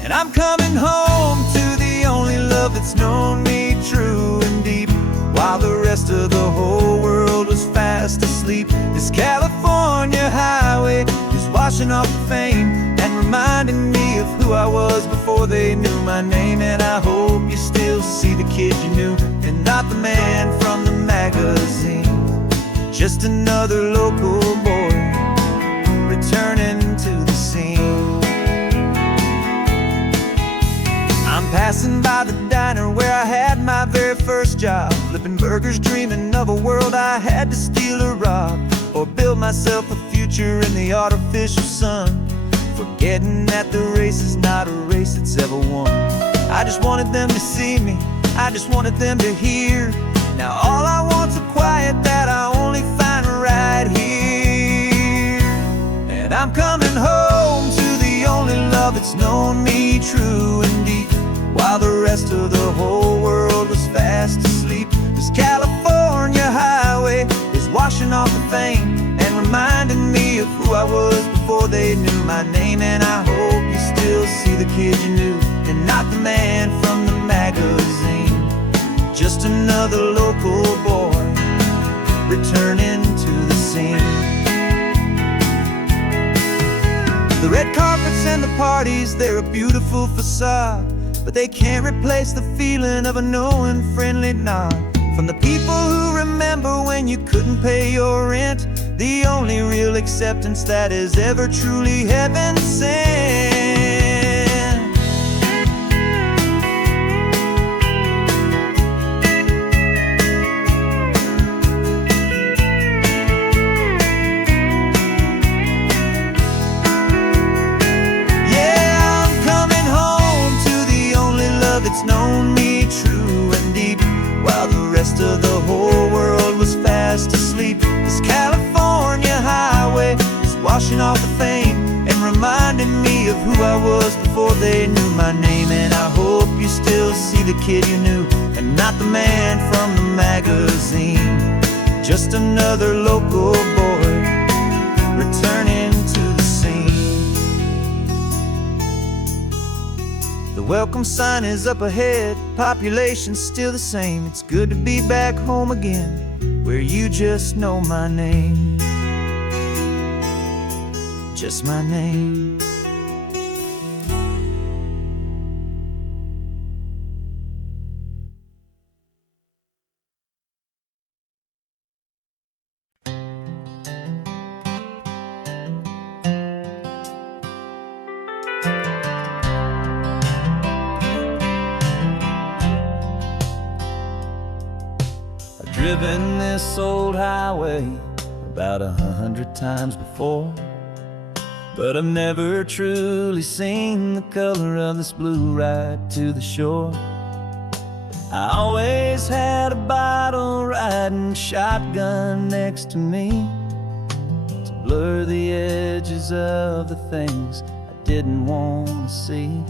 And I'm coming home to the only love that's known me true and deep, while the rest of the whole world was fast asleep. This California highway is washing off the fame and reminding me of who I was before they knew my name. And I hope you still see the kid you knew, and not the man from the magazine. Just another local boy returning to the scene. I'm passing by the diner where I had my very first job, flipping burgers, dreaming of a world I had to steal or rob, or build myself a future in the artificial sun, forgetting that the race is not a race that's ever won. I just wanted them to see me, I just wanted them to hear. Now all I want's a quiet that I only find right here. And I'm coming home to the only love that's known me true and deep, while the rest of the whole world was fast asleep. This California highway is washing off the fame and reminding me of who I was before they knew my name. And I hope you still see the kid you knew, and not the man from the magazine. Just another local boy returning to the scene. The red carpets and the parties, they're a beautiful facade, but they can't replace the feeling of a knowing, friendly nod from the people who remember when you couldn't pay your rent. The only real acceptance that is ever truly heaven sent. It's known me true and deep, while the rest of the whole world was fast asleep. This California highway is washing off the fame and reminding me of who I was before they knew my name. And I hope you still see the kid you knew, and not the man from the magazine. Just another local boy returning to the scene. The welcome sign is up ahead, population's still the same. It's good to be back home again, where you just know my name. Just my name. Driven this old highway about 100 times before, but I've never truly seen the color of this blue right to the shore. I always had a bottle riding shotgun next to me to blur the edges of the things I didn't want to see.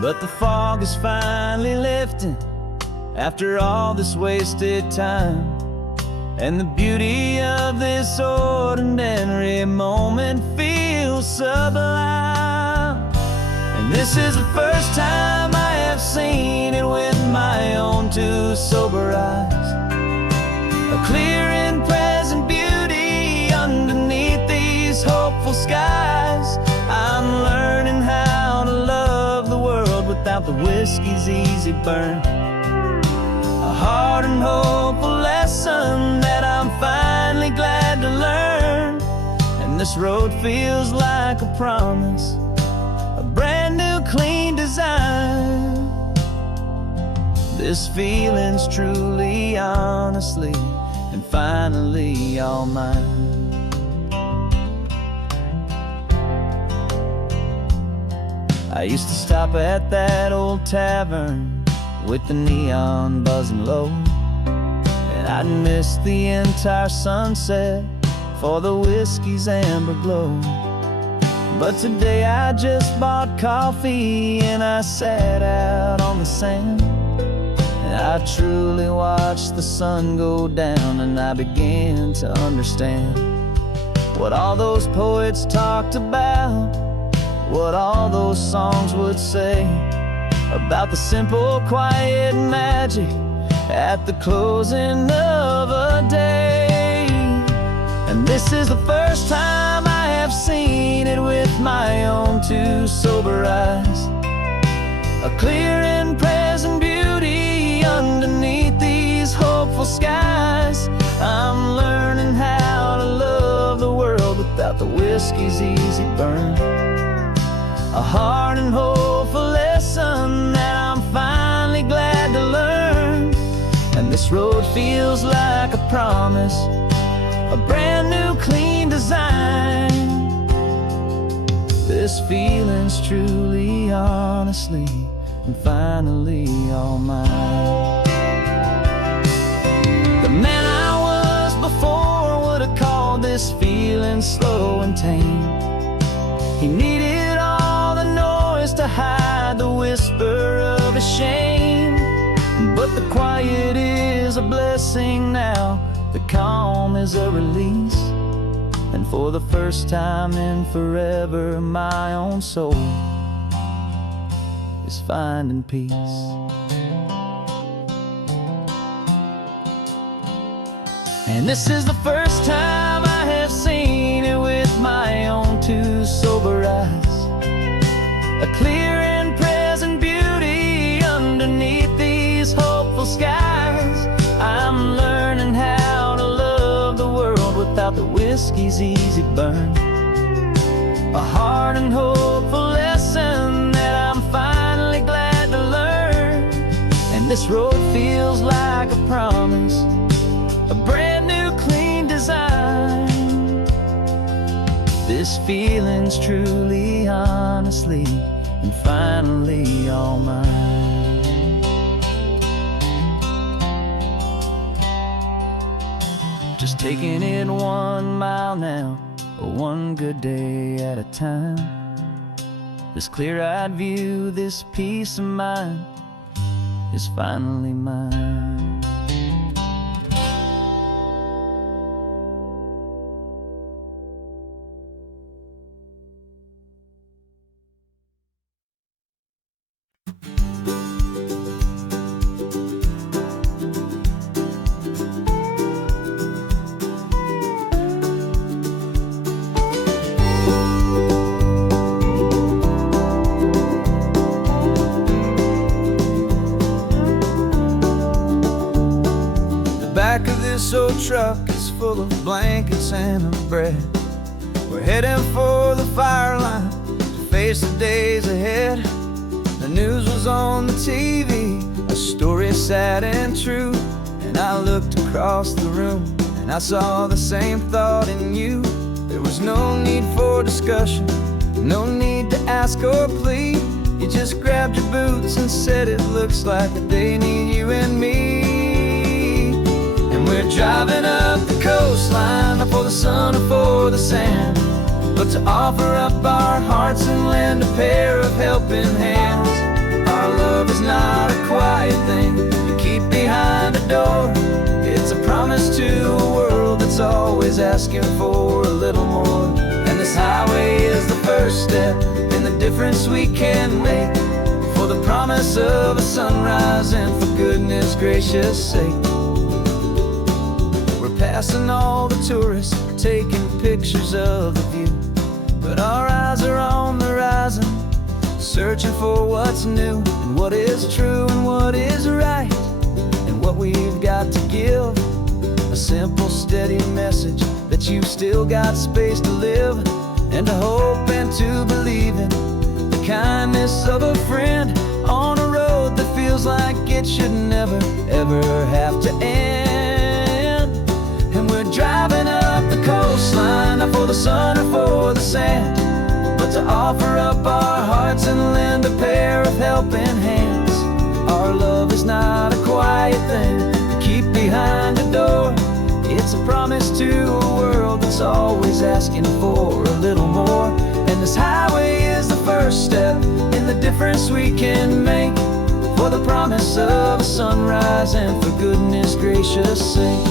But the fog is finally lifting after all this wasted time, and the beauty of this ordinary moment feels sublime. And this is the first time I have seen it with my own two sober eyes. A clear and present beauty underneath these hopeful skies. I'm learning how to love the world without the whiskey's easy burn. A hard and hopeful lesson that I'm finally glad to learn. And this road feels like a promise, a brand new clean design. This feeling's truly, honestly, and finally all mine. I used to stop at that old tavern with the neon buzzing low, and I'd miss the entire sunset for the whiskey's amber glow. But today I just bought coffee and I sat out on the sand, and I truly watched the sun go down, and I began to understand what all those poets talked about, what all those songs would say about the simple, quiet magic at the closing of a day. And this is the first time I have seen it with my own two sober eyes. A clear and present beauty underneath these hopeful skies. I'm learning how to love the world without the whiskey's easy burn. A hard and hopeful lesson that I'm finally glad to learn. And this road feels like a promise, a brand new clean design. This feeling's truly, honestly, and finally all mine. The man I was before would have called this feeling slow and tame. He needed all the noise to hide the whisper of his shame. But the quiet is a blessing now, the calm is a release. And for the first time in forever, my own soul is finding peace. And this is the first time I have seen it with my own two sober eyes. A clear and present beauty underneath these hopeful skies. I'm learning how to love the world without the whiskey's easy burn. A hard and hopeful lesson that I'm finally glad to learn. And this road feels like a promise, a brand new clean design. This feeling's truly, honestly, and finally all mine. Just taking it 1 mile now, one good day at a time. This clear-eyed view, this peace of mind is finally mine. Back of this old truck is full of blankets and of bread. We're heading for the fire line to face the days ahead. The news was on the TV, a story sad and true. And I looked across the room and I saw the same thought in you. There was no need for discussion, no need to ask or plead. You just grabbed your boots and said it looks like the day need you and me. We're driving up the coastline, not for the sun or for the sand, but to offer up our hearts and lend a pair of helping hands. Our love is not a quiet thing you keep behind a door. It's a promise to a world that's always asking for a little more. And this highway is the first step in the different difference we can make, for the promise of a sunrise and for goodness gracious sake. We're passing all the tourists, taking pictures of the view, but our eyes are on the horizon, searching for what's new and what is true and what is right, and what we've got to give. A simple, steady message that you've still got space to live, and to hope and to believe in the kindness of a friend on a road that feels like it should never, ever have to end. And we're driving up the coastline, not for the sun or for the sand, but to offer up our hearts and lend a pair of helping hands. Our love is not a quiet thing to keep behind a door. It's a promise to a world that's always asking for a little more. And this highway is the first step in the difference we can make, for the promise of a sunrise and for goodness gracious sake.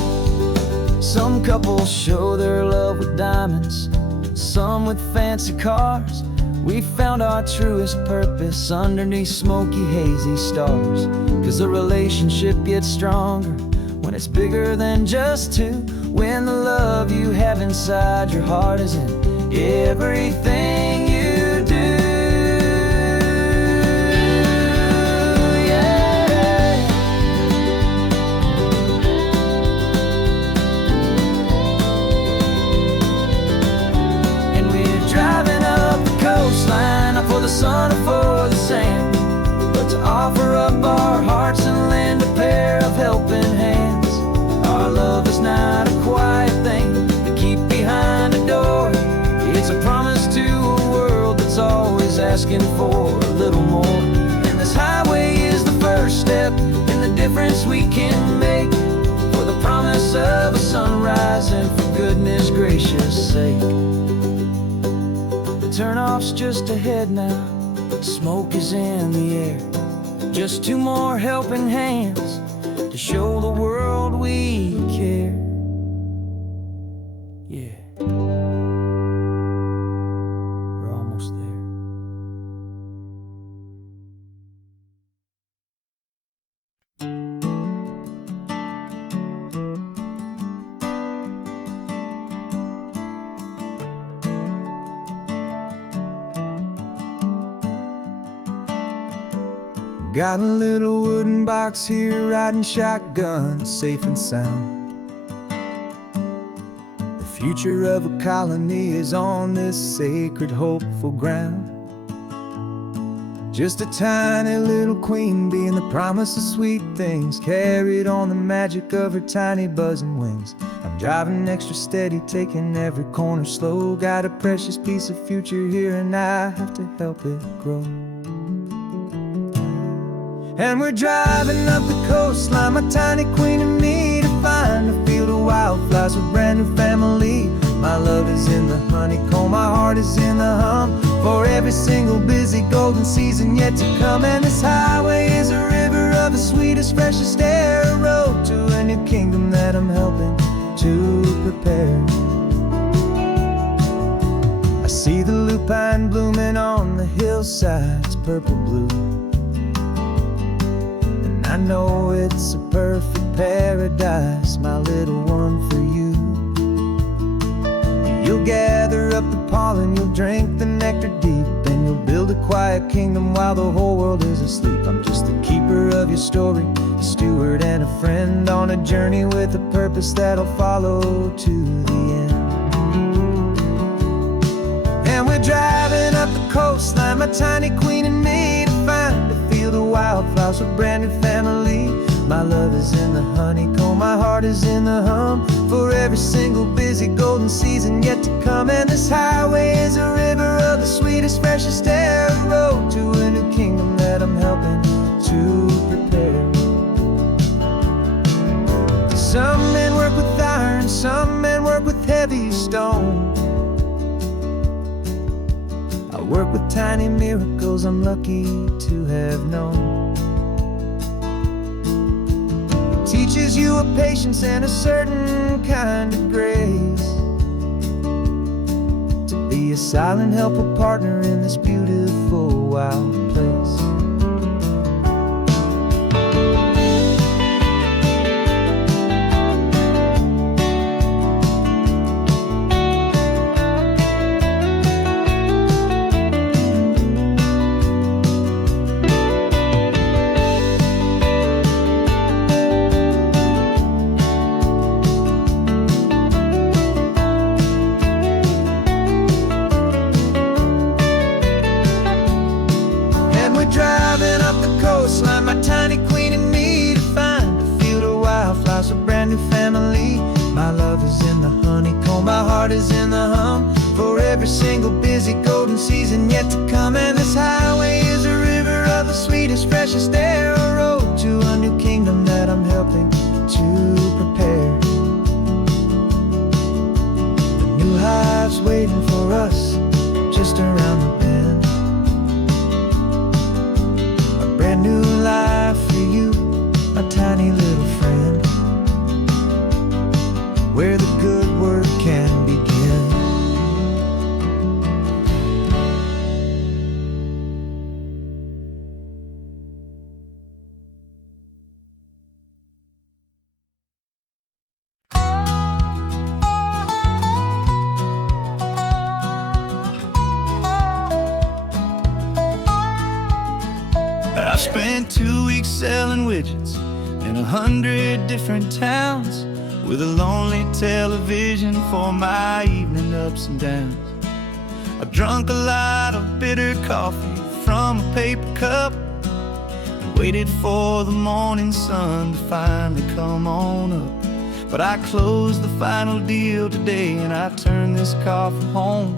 Some couples show their love with diamonds, some with fancy cars. We found our truest purpose underneath smoky, hazy stars. 'Cause the relationship gets stronger when it's bigger than just two, when the love you have inside your heart is in everything you do. Yeah. And we're driving up the coastline, not for the sun or for the sand, but to offer up our hearts and lend a pair of helping hands. Our love is not a quiet thing to keep behind a door. It's a promise to a world that's always asking for a little more. And this highway is the first step in the difference we can make, for the promise of a sunrise and for goodness gracious sake. The turnoff's just ahead now, smoke is in the air. Just two more helping hands to show the world we care. Yeah, we're almost there. Got a little wooden box here, riding shotgun, safe and sound. The future of a colony is on this sacred, hopeful ground. Just a tiny little queen bee, and the promise of sweet things carried on the magic of her tiny buzzing wings. I'm driving extra steady, taking every corner slow. Got a precious piece of future here, and I have to help it grow. And we're driving up the coastline, my tiny queen and me, to find a field of wildflowers with brand new family. My love is in the honeycomb, my heart is in the hum, for every single busy golden season yet to come. And this highway is a river of the sweetest, freshest air, a road to a new kingdom that I'm helping to prepare. I see the lupine blooming on the hillsides, purple blue, I know it's a perfect paradise, my little one, for you. You'll gather up the pollen, you'll drink the nectar deep, and you'll build a quiet kingdom while the whole world is asleep. I'm just the keeper of your story, a steward and a friend, on a journey with a purpose that'll follow to the end. And we're driving up the coastline, my tiny queen and me, to find a field of wildflowers with brand new family. My love is in the honeycomb, my heart is in the hum, for every single busy golden season yet to come. And this highway is a river of the sweetest, freshest air, a road to a new kingdom that I'm helping to prepare. Some men work with iron, some men work with heavy stone. I work with tiny miracles I'm lucky to have known. It teaches you a patience and a certain kind of grace, to be be a silent, helpful partner in this beautiful, wild place. Driving up the coastline, my tiny queen and me, to find a field of wildflowers, a brand new family. My love is in the honeycomb, my heart is in the hum, for every single busy golden season yet to come. And this highway is a river of the sweetest, freshest air, a road to a new kingdom that I'm helping to prepare. A new hive's waiting for us just around the bend. Brand new life for you, my tiny little friend, where the good work can begin. I spent 2 weeks selling widgets in 100 different towns, with a lonely television for my evening ups and downs. I drank a lot of bitter coffee from a paper cup, and waited for the morning sun to finally come on up. But I closed the final deal today, and I turned this car for home.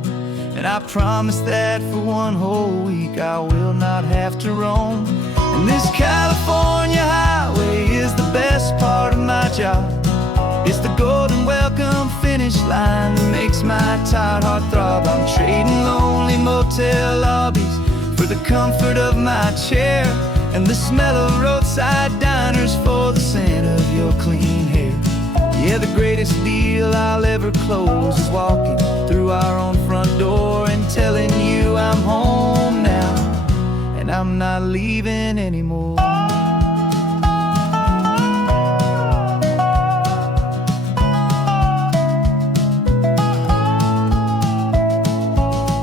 And I promise that for one whole week I will not have to roam. And this California highway is the best part of my job. It's the golden welcome finish line that makes my tired heart throb. I'm trading lonely motel lobbies for the comfort of my chair, and the smell of roadside diners for the scent of your clean hair. Yeah, the greatest deal I'll ever close is walking through our own front door and telling you I'm home now, and I'm not leaving anymore.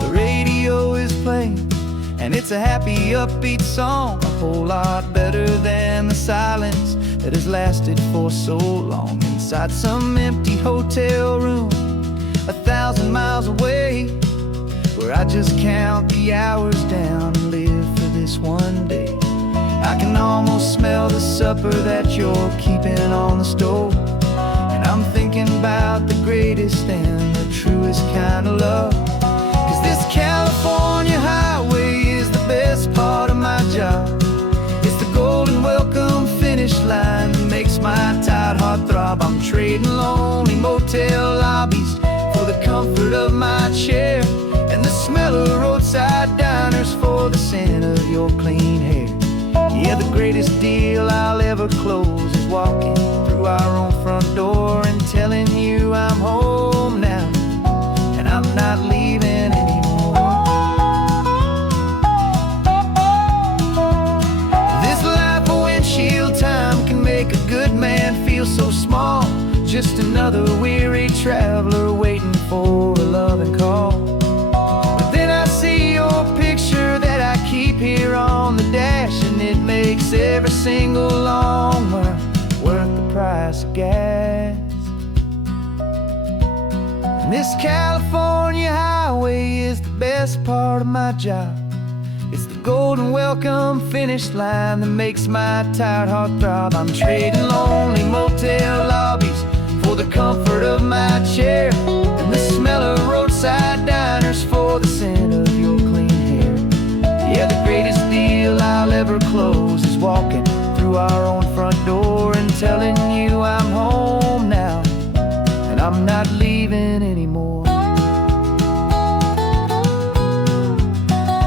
The radio is playing, and it's a happy, upbeat song, a whole lot better than the silence that has lasted for so long. Inside some empty hotel room 1,000 miles away, where I just count the hours down and live for this one day. I can almost smell the supper that you're keeping on the stove, and I'm thinking about the greatest and the truest kind of love. 'Cause this California highway is the best part of my job. It's the golden welcome finish line that makes my tired heart throb. I'm trading lonely motel lobbies for the comfort of my chair, and the smell of roadside diners for the scent of your clean hair. Yeah, the greatest deal I'll ever close is walking through our own front door and telling you I'm home now, and I'm not leaving anymore. This life of windshield time can make a good man feel so small, just another weary traveler waiting for a loving call. But then I see your picture that I keep here on the dash, and it makes every single long mile worth the price of gas. And this California highway is the best part of my job. It's the golden welcome finish line that makes my tired heart throb. I'm trading lonely motel lobbies for the comfort of my chair, and the smell of roadside diners for the scent of your clean hair. Yeah, the greatest deal I'll ever close is walking through our own front door and telling you I'm home now, and I'm not leaving anymore.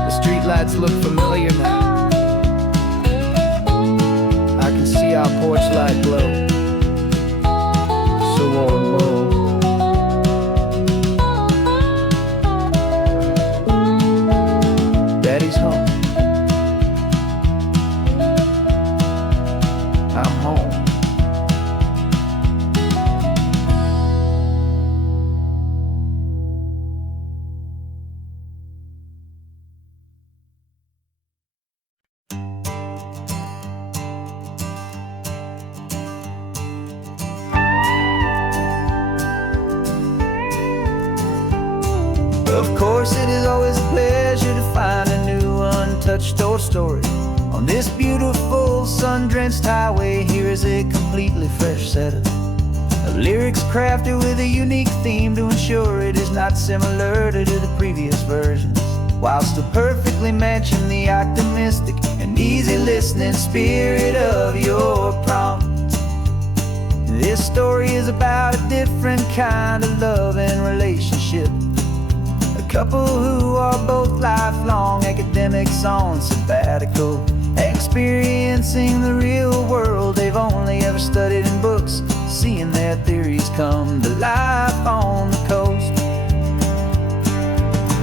The streetlights look familiar now. I can see our porch light glow, so warm, low. Of course, it is always a pleasure to find a new untouched old story. On this beautiful sun-drenched highway, here is a completely fresh set of lyrics crafted with a unique theme to ensure it is not similar to the previous versions, while still perfectly matching the optimistic and easy listening spirit of your prompt. This story is about a different kind of love and relationship. A couple who are both lifelong academics on sabbatical, experiencing the real world they've only ever studied in books, seeing their theories come to life on the coast.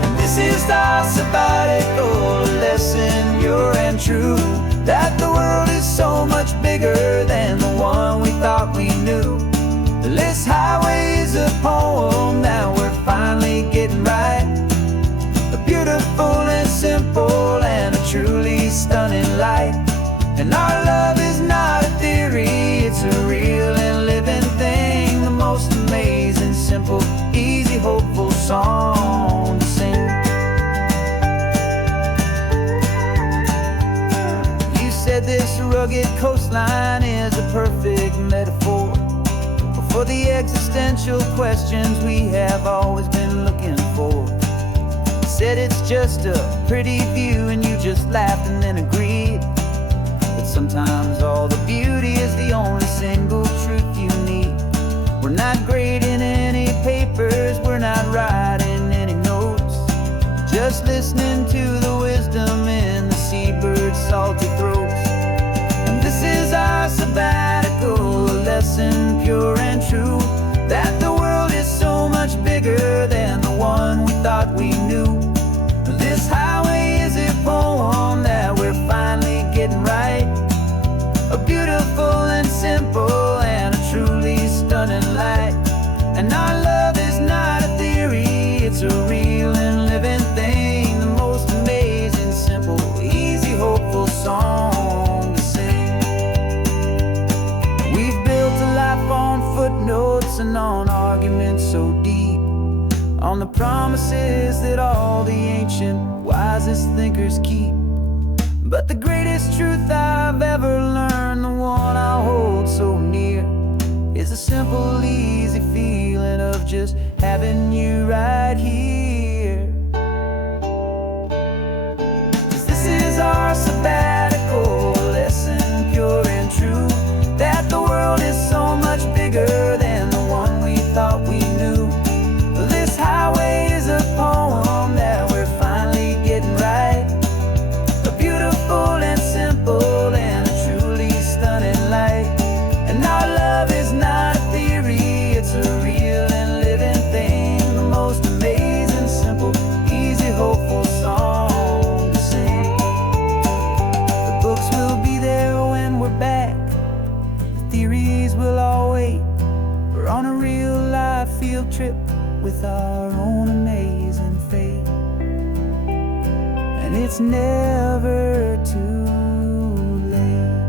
And this is our sabbatical lesson, pure and true, that the world is so much bigger than the one we thought we knew. This highway is a poem that we're finally getting right. A beautiful and simple and a truly stunning light. And our love is not a theory, it's a real and living thing. The most amazing, simple, easy, hopeful song to sing. You said this rugged coastline is a perfect metaphor for the existential questions we have always been looking for. Said it's just a pretty view and you just laughed and then agreed. But sometimes all the beauty is the only single truth you need. We're not grading any papers, we're not writing any notes, just listening to the wisdom in the seabird's salty throats. And this is our sabbatical lesson, pure and true, that the world is so much bigger than the one we thought we knew. This highway is a poem that we're finally getting right. A beautiful and simple and a truly stunning light. And our love is not a theory, it's a real and living thing. The most amazing, simple, easy, hopeful song to sing. We've built a life on footnotes and on arguments so deep, on the promises that all the ancient, wisest thinkers keep. But the greatest truth I've ever learned, the one I hold so near, is a simple, easy feeling of just having you right here. 'Cause this is our sabbatical lesson, pure and true, that the world is so much bigger than the one we thought we knew. This highway is a poem that we're finally getting right. A beautiful and simple and a truly stunning light. And our love is not a theory, it's a real and living thing. The most amazing, simple, easy, hopeful song to sing. The books will be there when we're back, the theories will all wait. We're on a real life field trip with our own amazing fate. And it's never too late.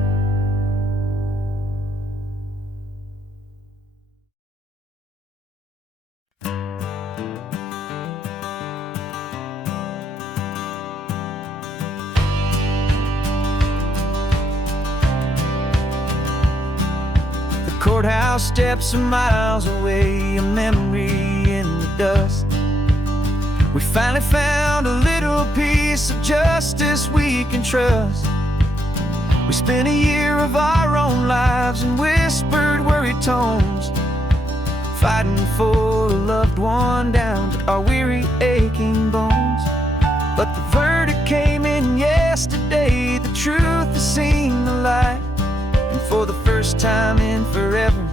The courthouse steps are miles away, a memory in the dust. We finally found a little piece of justice we can trust. We spent a year of our own lives in whispered, worried tones, fighting for a loved one down to our weary, aching bones. But the verdict came in yesterday, the truth has seen the light. And for the first time in forever,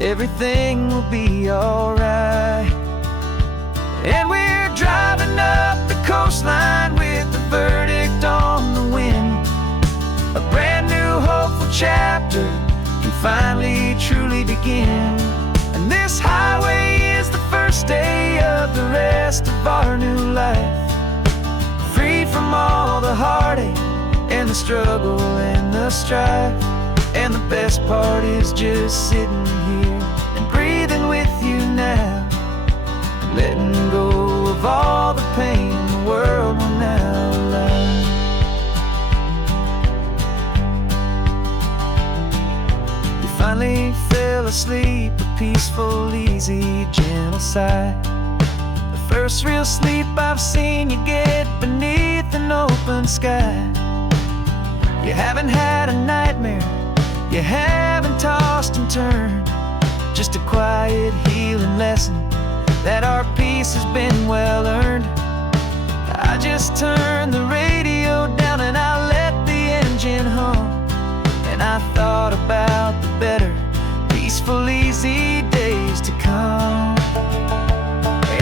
everything will be alright. And we're driving up the coastline with the verdict on the wind. A brand new hopeful chapter can finally truly begin. And this highway is the first day of the rest of our new life, free from all the heartache and the struggle and the strife. And the best part is just sitting here and breathing with you now, letting go of all asleep, a peaceful, easy, gentle sigh. The first real sleep I've seen you get beneath an open sky. You haven't had a nightmare, you haven't tossed and turned, just a quiet healing lesson that our peace has been well earned. I just turned the radio down and I let the engine hum, and I thought about the better, peaceful, easy days to come.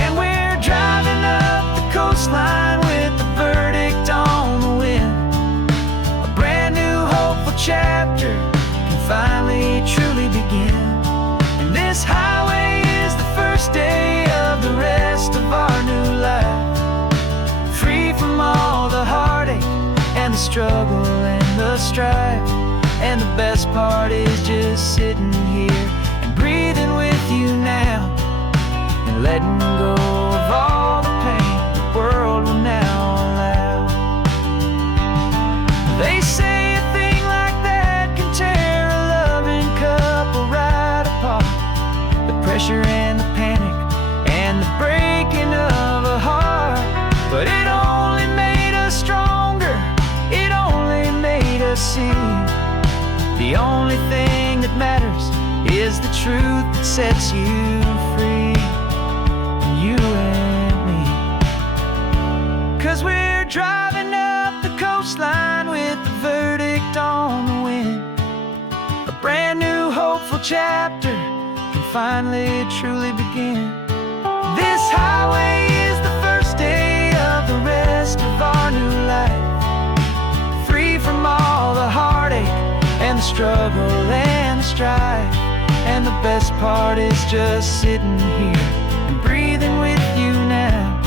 And we're driving up the coastline with the verdict on the wind. A brand new hopeful chapter can finally truly begin. And this highway is the first day of the rest of our new life, free from all the heartache and the struggle and the strife. And the best part is just sitting here and breathing with you now, and letting go of all the pain the world will now allow. They say a thing like that can tear a loving couple right apart. The pressure and the panic and the breaking of a heart. But it only made us stronger, it only made us see the only thing that matters is the truth that sets you free, you and me. 'Cause we're driving up the coastline with the verdict on the wind. A brand new hopeful chapter can finally truly begin. This highway is the first day of the rest of our new life, free from all the heartache and the struggle and the strife. And the best part is just sitting here and breathing with you now,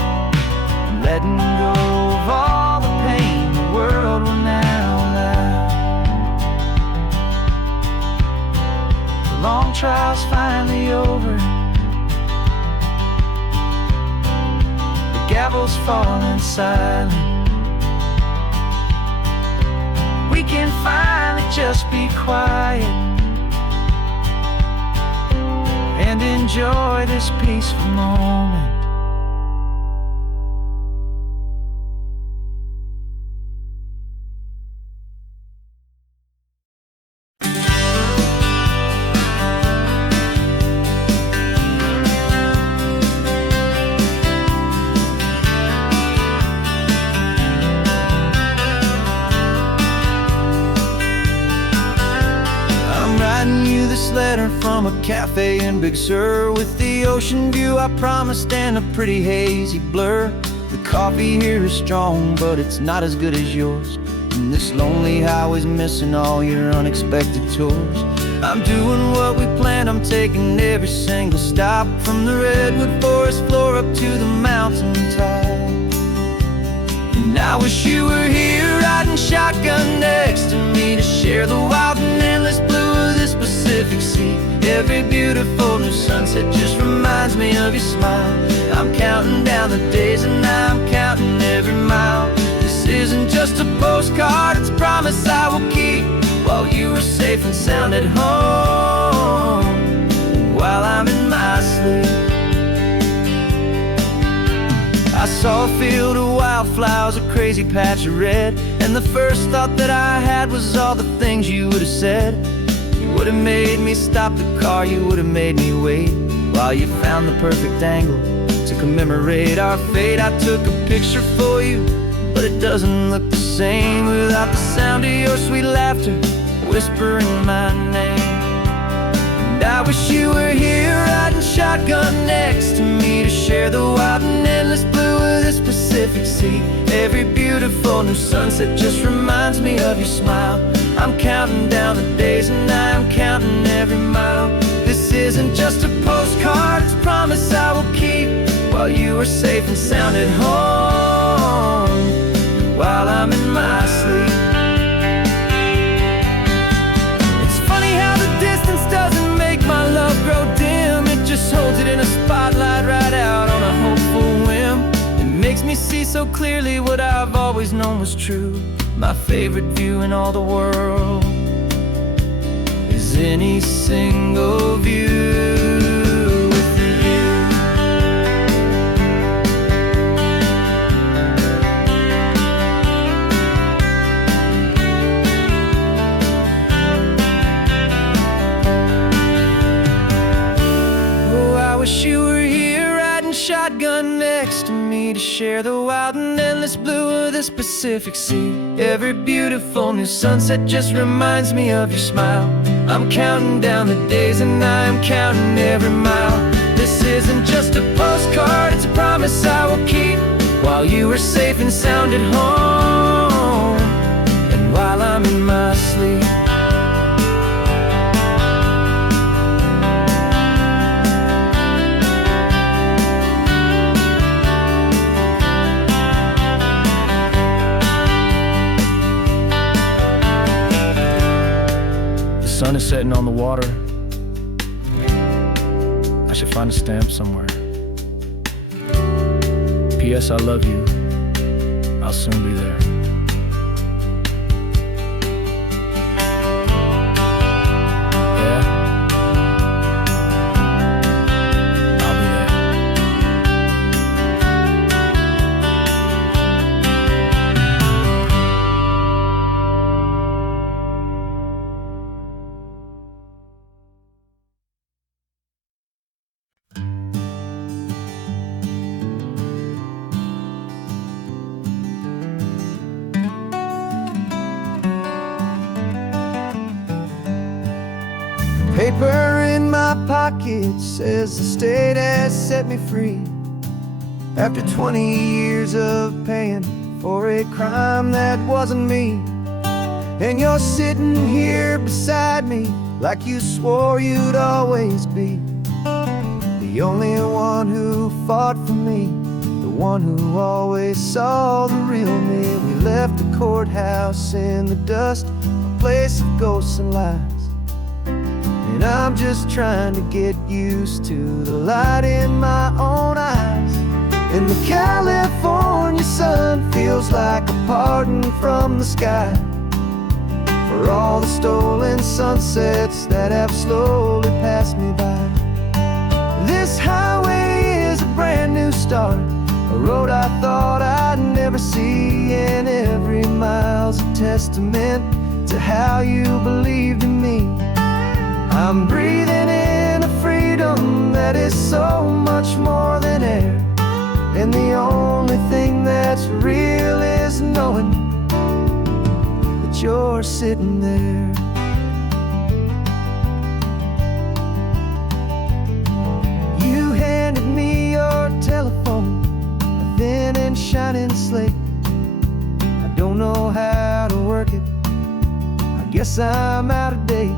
and letting go of all the pain the world will now allow. The long trial's finally over, the gavel's falling silent. We can finally just be quiet and enjoy this peaceful moment. Letter from a cafe in Big Sur, with the ocean view I promised and a pretty hazy blur. The coffee here is strong, but it's not as good as yours, and this lonely highway's missing all your unexpected tours. I'm doing what we planned, I'm taking every single stop, from the redwood forest floor up to the mountain top. And I wish you were here riding shotgun next to me, to share the wild and endless blue of this Pacific Sea. Every beautiful new sunset just reminds me of your smile. I'm counting down the days and I'm counting every mile. This isn't just a postcard, it's a promise I will keep, while you are safe and sound at home, while I'm in my sleep. I saw a field of wildflowers, a crazy patch of red, and the first thought that I had was all the things you would have said. You would have made me stop the car, you would have made me wait, while you found the perfect angle to commemorate our fate. I took a picture for you, but it doesn't look the same without the sound of your sweet laughter whispering my name. And I wish you were here riding shotgun next to me, to share the wild and endless blue of this Pacific Sea. Every beautiful new sunset just reminds me of your smile. I'm counting down the days and I'm counting every mile. This isn't just a postcard, it's a promise I will keep, while you are safe and sound at home, while I'm in my sleep. It's funny how the distance doesn't make my love grow dim, it just holds it in a spotlight right out on a hopeful whim. It makes me see so clearly what I've always known was true. My favorite view in all the world is as any single view with you. Oh, I wish you were here riding shotgun next to me to share the wild and endless blue of this Pacific Sea. Every beautiful new sunset just reminds me of your smile. I'm counting down the days and I am counting every mile. This isn't just a postcard, it's a promise I will keep, while you are safe and sound at home, and while I'm in my sleep. The sun is setting on the water. I should find a stamp somewhere. P.S. I love you. I'll soon be there. Yeah? I'll be there. Paper in my pocket says the state has set me free, after 20 years of paying for a crime that wasn't me. And you're sitting here beside me like you swore you'd always be, the only one who fought for me, the one who always saw the real me. We left the courthouse in the dust, a place of ghosts and lies, and I'm just trying to get used to the light in my own eyes. And the California sun feels like a pardon from the sky for all the stolen sunsets that have slowly passed me by. This highway is a brand new start, a road I thought I'd never see, and every mile's a testament to how you believed in me. I'm breathing in a freedom that is so much more than air, and the only thing that's real is knowing that you're sitting there. You handed me your telephone, a thin and shining slate. I don't know how to work it, I guess I'm out of date.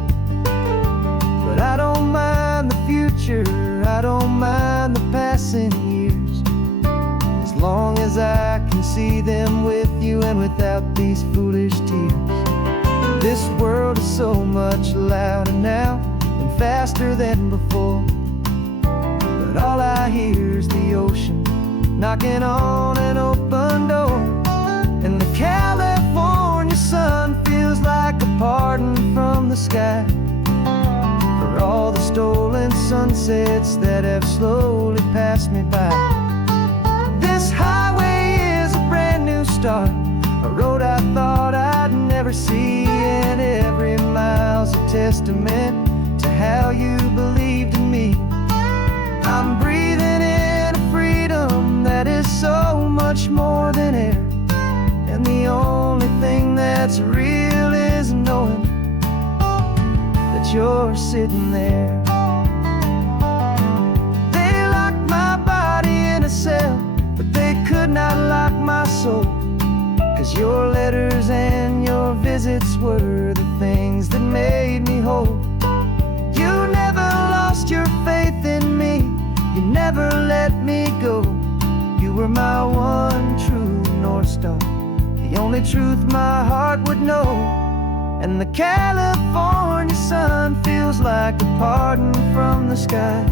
But I don't mind the future, I don't mind the passing years, as long as I can see them with you and without these foolish tears. This world is so much louder now and faster than before, but all I hear is the ocean knocking on an open door. And the California sun feels like a pardon from the sky for all the stolen sunsets that have slowly passed me by. This highway is a brand new start, a road I thought I'd never see, and every mile's a testament to how you believed in me. I'm breathing in a freedom that is so much more than air, and the only thing that's real is knowing that you're sitting there. They locked my body in a cell, but they could not lock my soul, 'cause your letters and your visits were the things that made me whole. You never lost your faith in me, you never let me go. You were my one true North Star, the only truth my heart would know. And the California sun feels like a pardon from the sky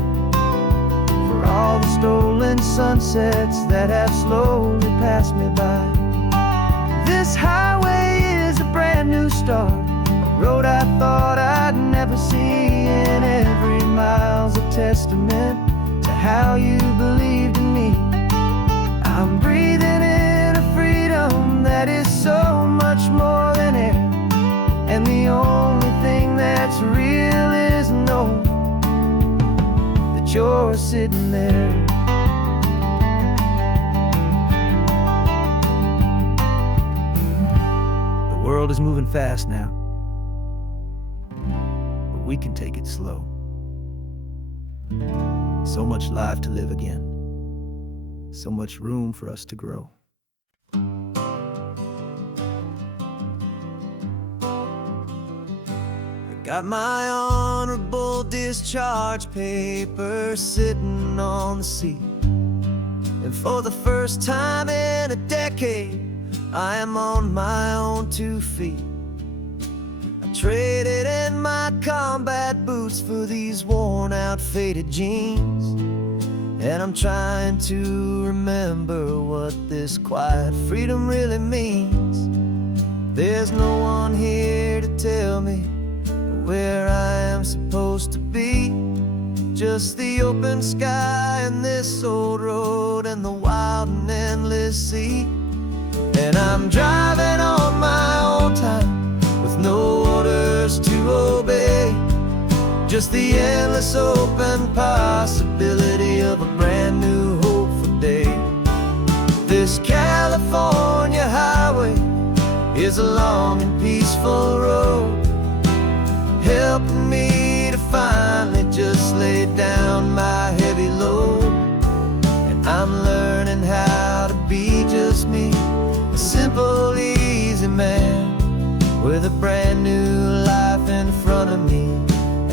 for all the stolen sunsets that have slowly passed me by. This highway is a brand new start, a road I thought I'd never see, and every mile's a testament to how you believed in me. I'm breathing in a freedom that is so much more than air, and the only thing that's real is knowing that you're sitting there. The world is moving fast now, but we can take it slow. So much life to live again, so much room for us to grow. I got my honorable discharge paper sitting on the seat, and for the first time in a decade, I am on my own 2 feet. I traded in my combat boots for these worn out faded jeans, and I'm trying to remember what this quiet freedom really means. There's no one here to tell me where I am supposed to be, just the open sky and this old road and the wild and endless sea. And I'm driving on my own time with no orders to obey, just the endless open possibility of a brand new hopeful day. This California highway is a long and peaceful road, helping me to finally just lay down my heavy load. And I'm learning how to be just me, a simple, easy man with a brand new life in front of me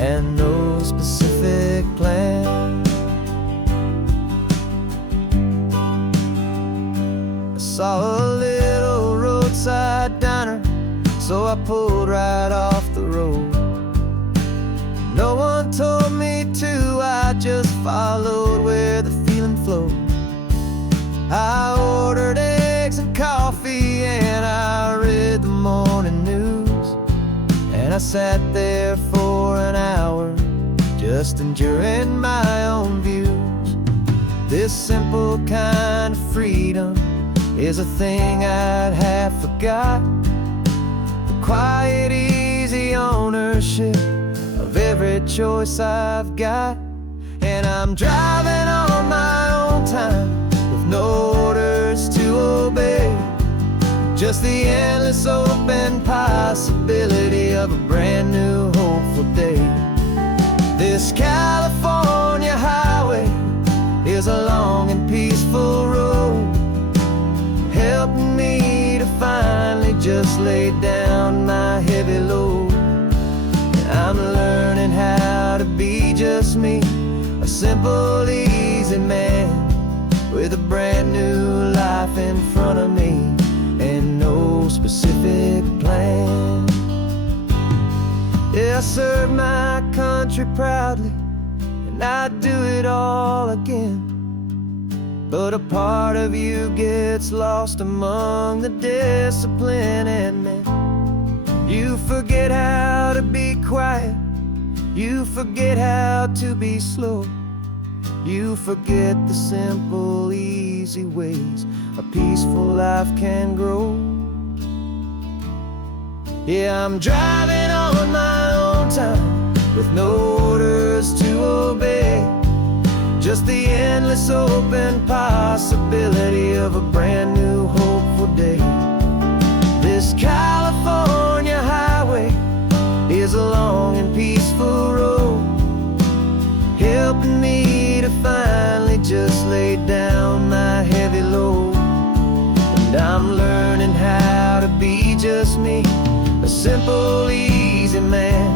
and no specific plan. I saw a little roadside diner, so I pulled right off the road. No one told me to, I just followed where the feeling flowed. I ordered eggs and coffee and I read the morning news, and I sat there for an hour just enduring my own views. This simple kind of freedom is a thing I'd have forgot, the quiet, easy ownership of every choice I've got. And I'm driving on my own time with no orders to obey, just the endless open possibility of a brand new hopeful day. This California highway is a long and peaceful road, helping me to finally just lay down my heavy load. I'm learning how to be just me, a simple, easy man with a brand new life in front of me and no specific plan. Yeah, I serve my country proudly and I'd do it all again, but a part of you gets lost among the discipline and men. You forget how to be quiet, you forget how to be slow, you forget the simple, easy ways a peaceful life can grow. Yeah, I'm driving on my own time with no orders to obey, just the endless open possibility of a brand new hopeful day. This California highway is a long and peaceful road, helping me to finally just lay down my heavy load. And I'm learning how to be just me, a simple, easy man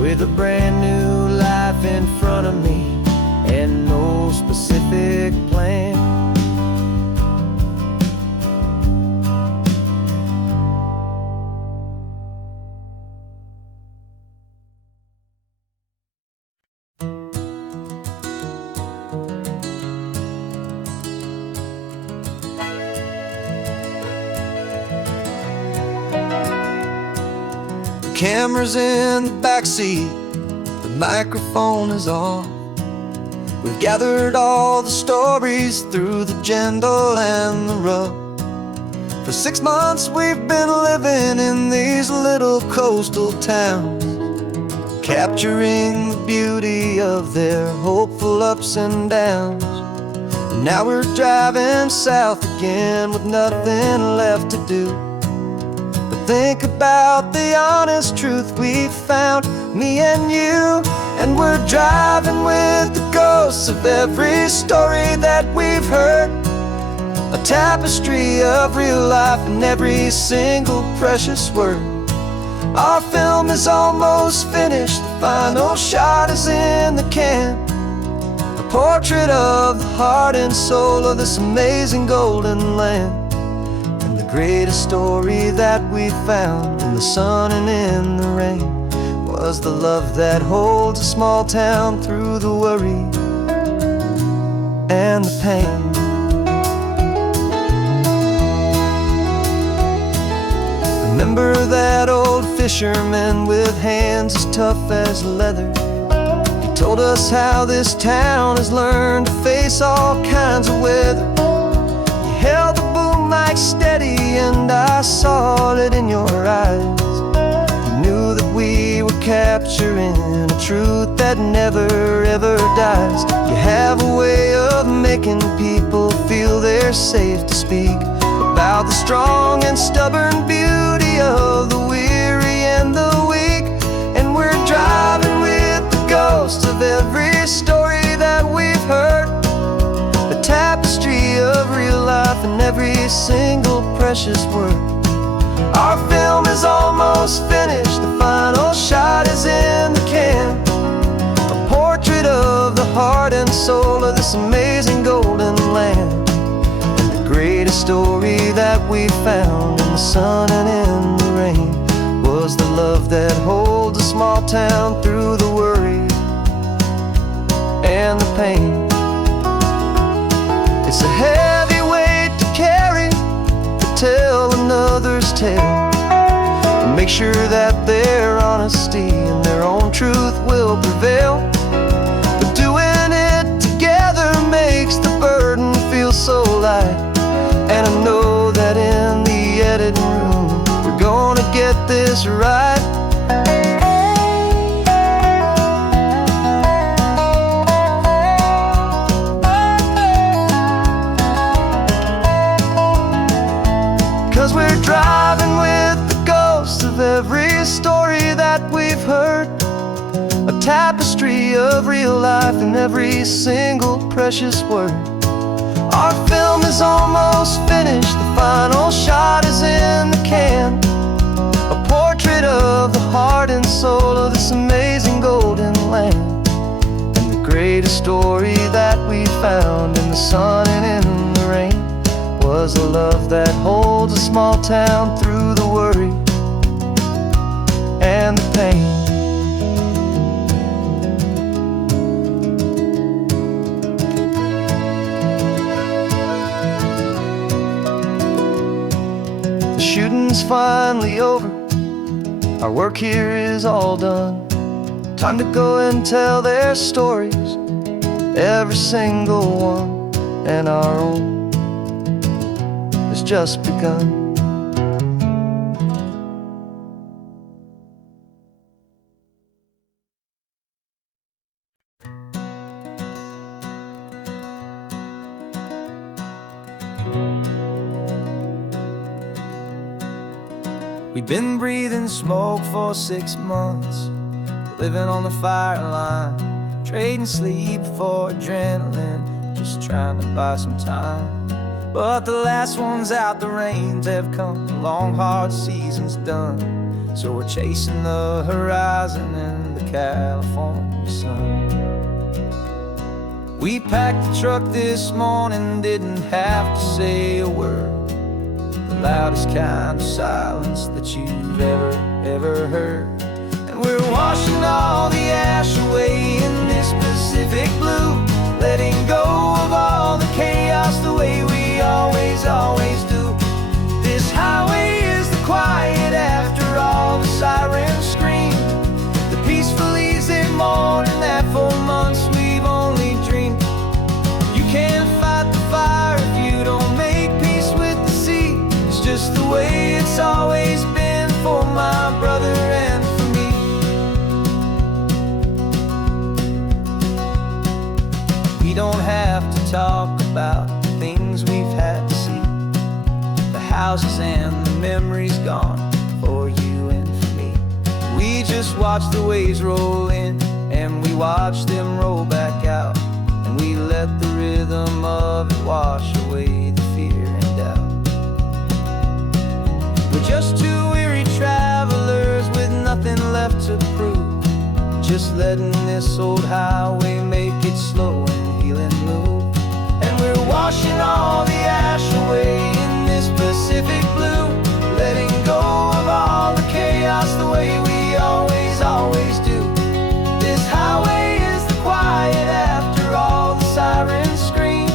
with a brand new life in front of me and no specific plan. camera's in the backseat, the microphone is on. We've gathered all the stories through the gentle and the rough. For 6 months we've been living in these little coastal towns, capturing the beauty of their hopeful ups and downs. And now we're driving south again with nothing left to do but think about the honest truth we found, me and you. And we're driving with the ghosts of every story that we've heard, a tapestry of real life in every single precious word. Our film is almost finished, the final shot is in the can, a portrait of the heart and soul of this amazing golden land. And the greatest story that we found in the sun and in the rain was the love that holds a small town through the worry and the pain. Remember that old fisherman with hands as tough as leather? He told us how this town has learned to face all kinds of weather. You held the boom mic steady and I saw it in your eyes. You knew that we were capturing a truth that never ever dies. You have a way of making people feel they're safe to speak about the strong and stubborn beauty of the weary and the weak. And we're driving with the ghosts of every story that we've heard, a tapestry of real life in every single precious word. Our film is almost finished, the final shot is in the can, a portrait of the heart and soul of this amazing golden land. The greatest story that we found in the sun and in the rain was the love that holds a small town through the worry and the pain. It's a heavy weight to carry, to tell another's tale, and make sure that their honesty and their own truth will prevail. But doing it together makes the burden feel so light. And I know that in the editing room we're gonna get this right. 'Cause we're driving with the ghosts of every story that we've heard, a tapestry of real life in every single precious word. Our film is almost finished, the final shot is in the can, a portrait of the heart and soul of this amazing golden land. And the greatest story that we found in the sun and in the rain was a love that holds a small town through the worry and the pain. Shooting's finally over, our work here is all done. Time to go and tell their stories, every single one, and our own has just begun. We've been breathing smoke for 6 months, living on the fire line, trading sleep for adrenaline, just trying to buy some time. But the last one's out, the rains have come, the long hard season's done. So we're chasing the horizon in the California sun. We packed the truck this morning, didn't have to say a word, the loudest kind of silence that you've ever heard. And we're washing all the ash away in this Pacific blue, letting go of all the chaos the way we always do. This highway is the quiet after all the sirens houses and the memories gone for you and for me. We just watch the waves roll in, and we watch them roll back out, and we let the rhythm of it wash away the fear and doubt. We're just two weary travelers with nothing left to prove, just letting this old highway make it slow and healing move. And we're washing all the ash away in this Pacific blue, letting go of all the chaos the way we always, always do. This highway is the quiet after all the sirens scream,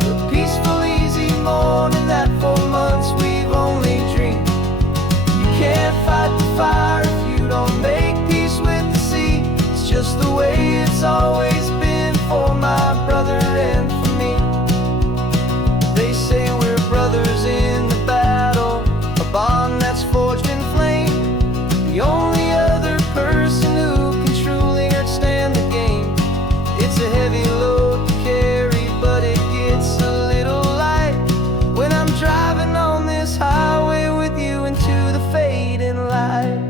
the peaceful, easy morning that for months we've only dreamed. You can't fight the fire if you don't make peace with the sea. It's just the way it's always been for my brother and for me. They say we're brothers in the battle, a bond that's forged in flame. The only other person who can truly understand the game. It's a heavy load to carry, but it gets a little light when I'm driving on this highway with you into the fading light.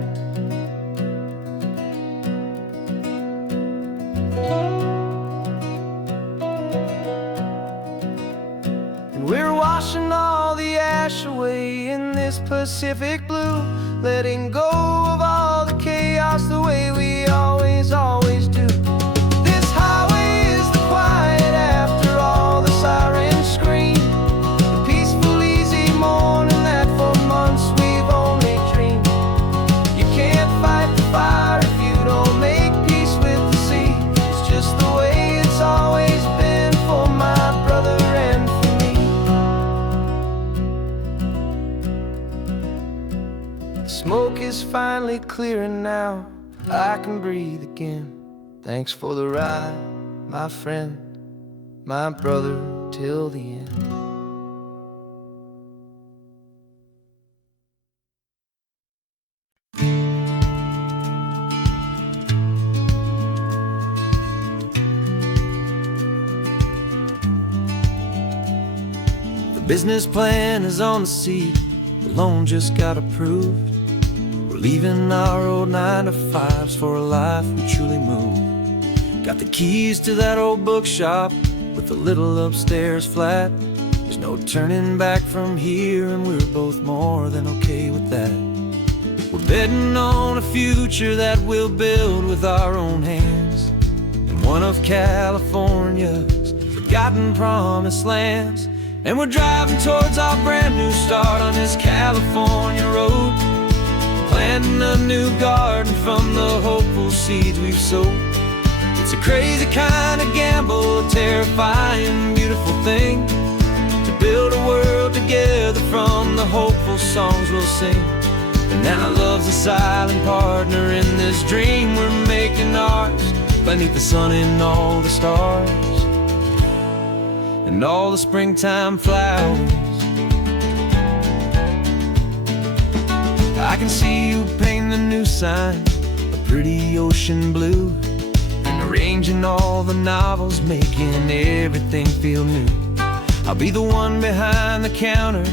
And we're washing all the ash away in this Pacific blue, letting go of all the chaos the way we always, always do. This highway is the quiet after all the sirens scream, the peaceful, easy morning that for months we've only dreamed. You can't fight the fire if you don't make peace with the sea. It's just the way it's always been for my brother and for me. The smoke is finally clearing now, I can breathe again. Thanks for the ride, my friend, my brother, till the end. The business plan is on the seat, the loan just got approved. We're leaving our old 9-to-5s for a life we truly move. Got the keys to that old bookshop with the little upstairs flat. There's no turning back from here, and we're both more than okay with that. We're betting on a future that we'll build with our own hands, in one of California's forgotten promised lands. And we're driving towards our brand new start on this California road, planting a new garden from the hopeful seeds we've sowed. It's a crazy kind of gamble, a terrifying, beautiful thing, to build a world together from the hopeful songs we'll sing. And now love's a silent partner in this dream we're making ours, beneath the sun and all the stars and all the springtime flowers. I can see you painting the new sign a pretty ocean blue, and arranging all the novels, making everything feel new. I'll be the one behind the counter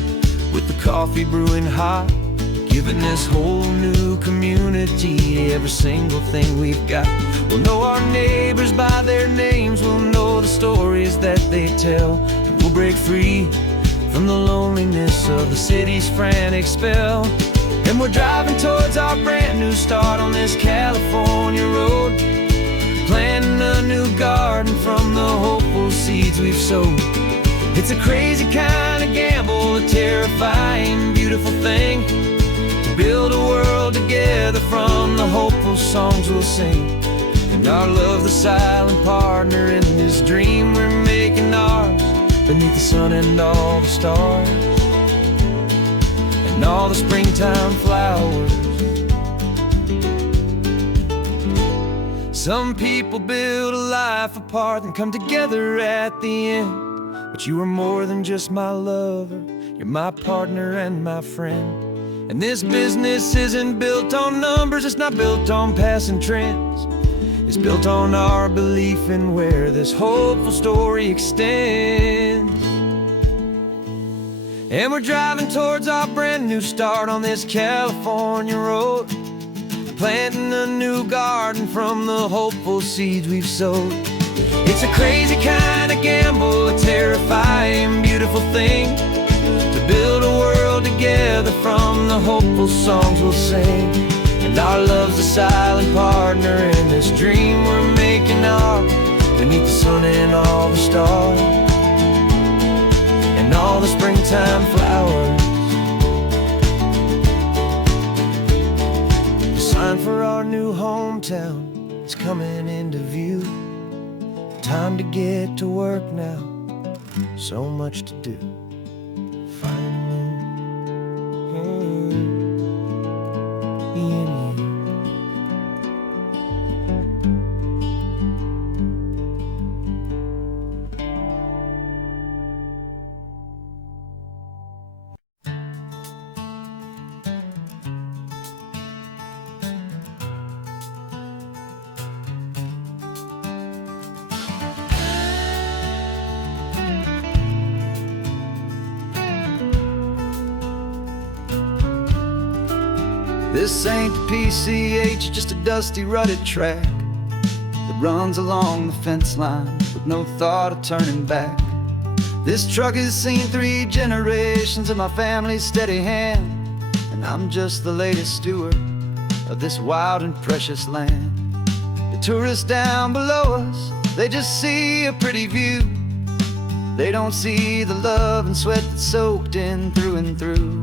with the coffee brewing hot, giving this whole new community every single thing we've got. We'll know our neighbors by their names, we'll know the stories that they tell, and we'll break free from the loneliness of the city's frantic spell. And we're driving towards our brand new start on this California road, planting a new garden from the hopeful seeds we've sowed. It's a crazy kind of gamble, a terrifying, beautiful thing, to build a world together from the hopeful songs we'll sing. And our love, the silent partner in this dream we're making ours, beneath the sun and all the stars and all the springtime flowers. Some people build a life apart and come together at the end, but you are more than just my lover, you're my partner and my friend. And this business isn't built on numbers, it's not built on passing trends. It's built on our belief in where this hopeful story extends. And we're driving towards our brand new start on this California road, planting a new garden from the hopeful seeds we've sowed. It's a crazy kind of gamble, a terrifying, beautiful thing, to build a world together from the hopeful songs we'll sing. And our love's a silent partner in this dream we're making ours, beneath the sun and all the stars, and all the springtime flowers. The sign for our new hometown is coming into view. Time to get to work now, so much to do. Finding in you. This ain't the PCH, just a dusty, rutted track that runs along the fence line with no thought of turning back. This truck has seen 3 generations of my family's steady hand, and I'm just the latest steward of this wild and precious land. The tourists down below us, they just see a pretty view. They don't see the love and sweat that's soaked in through and through.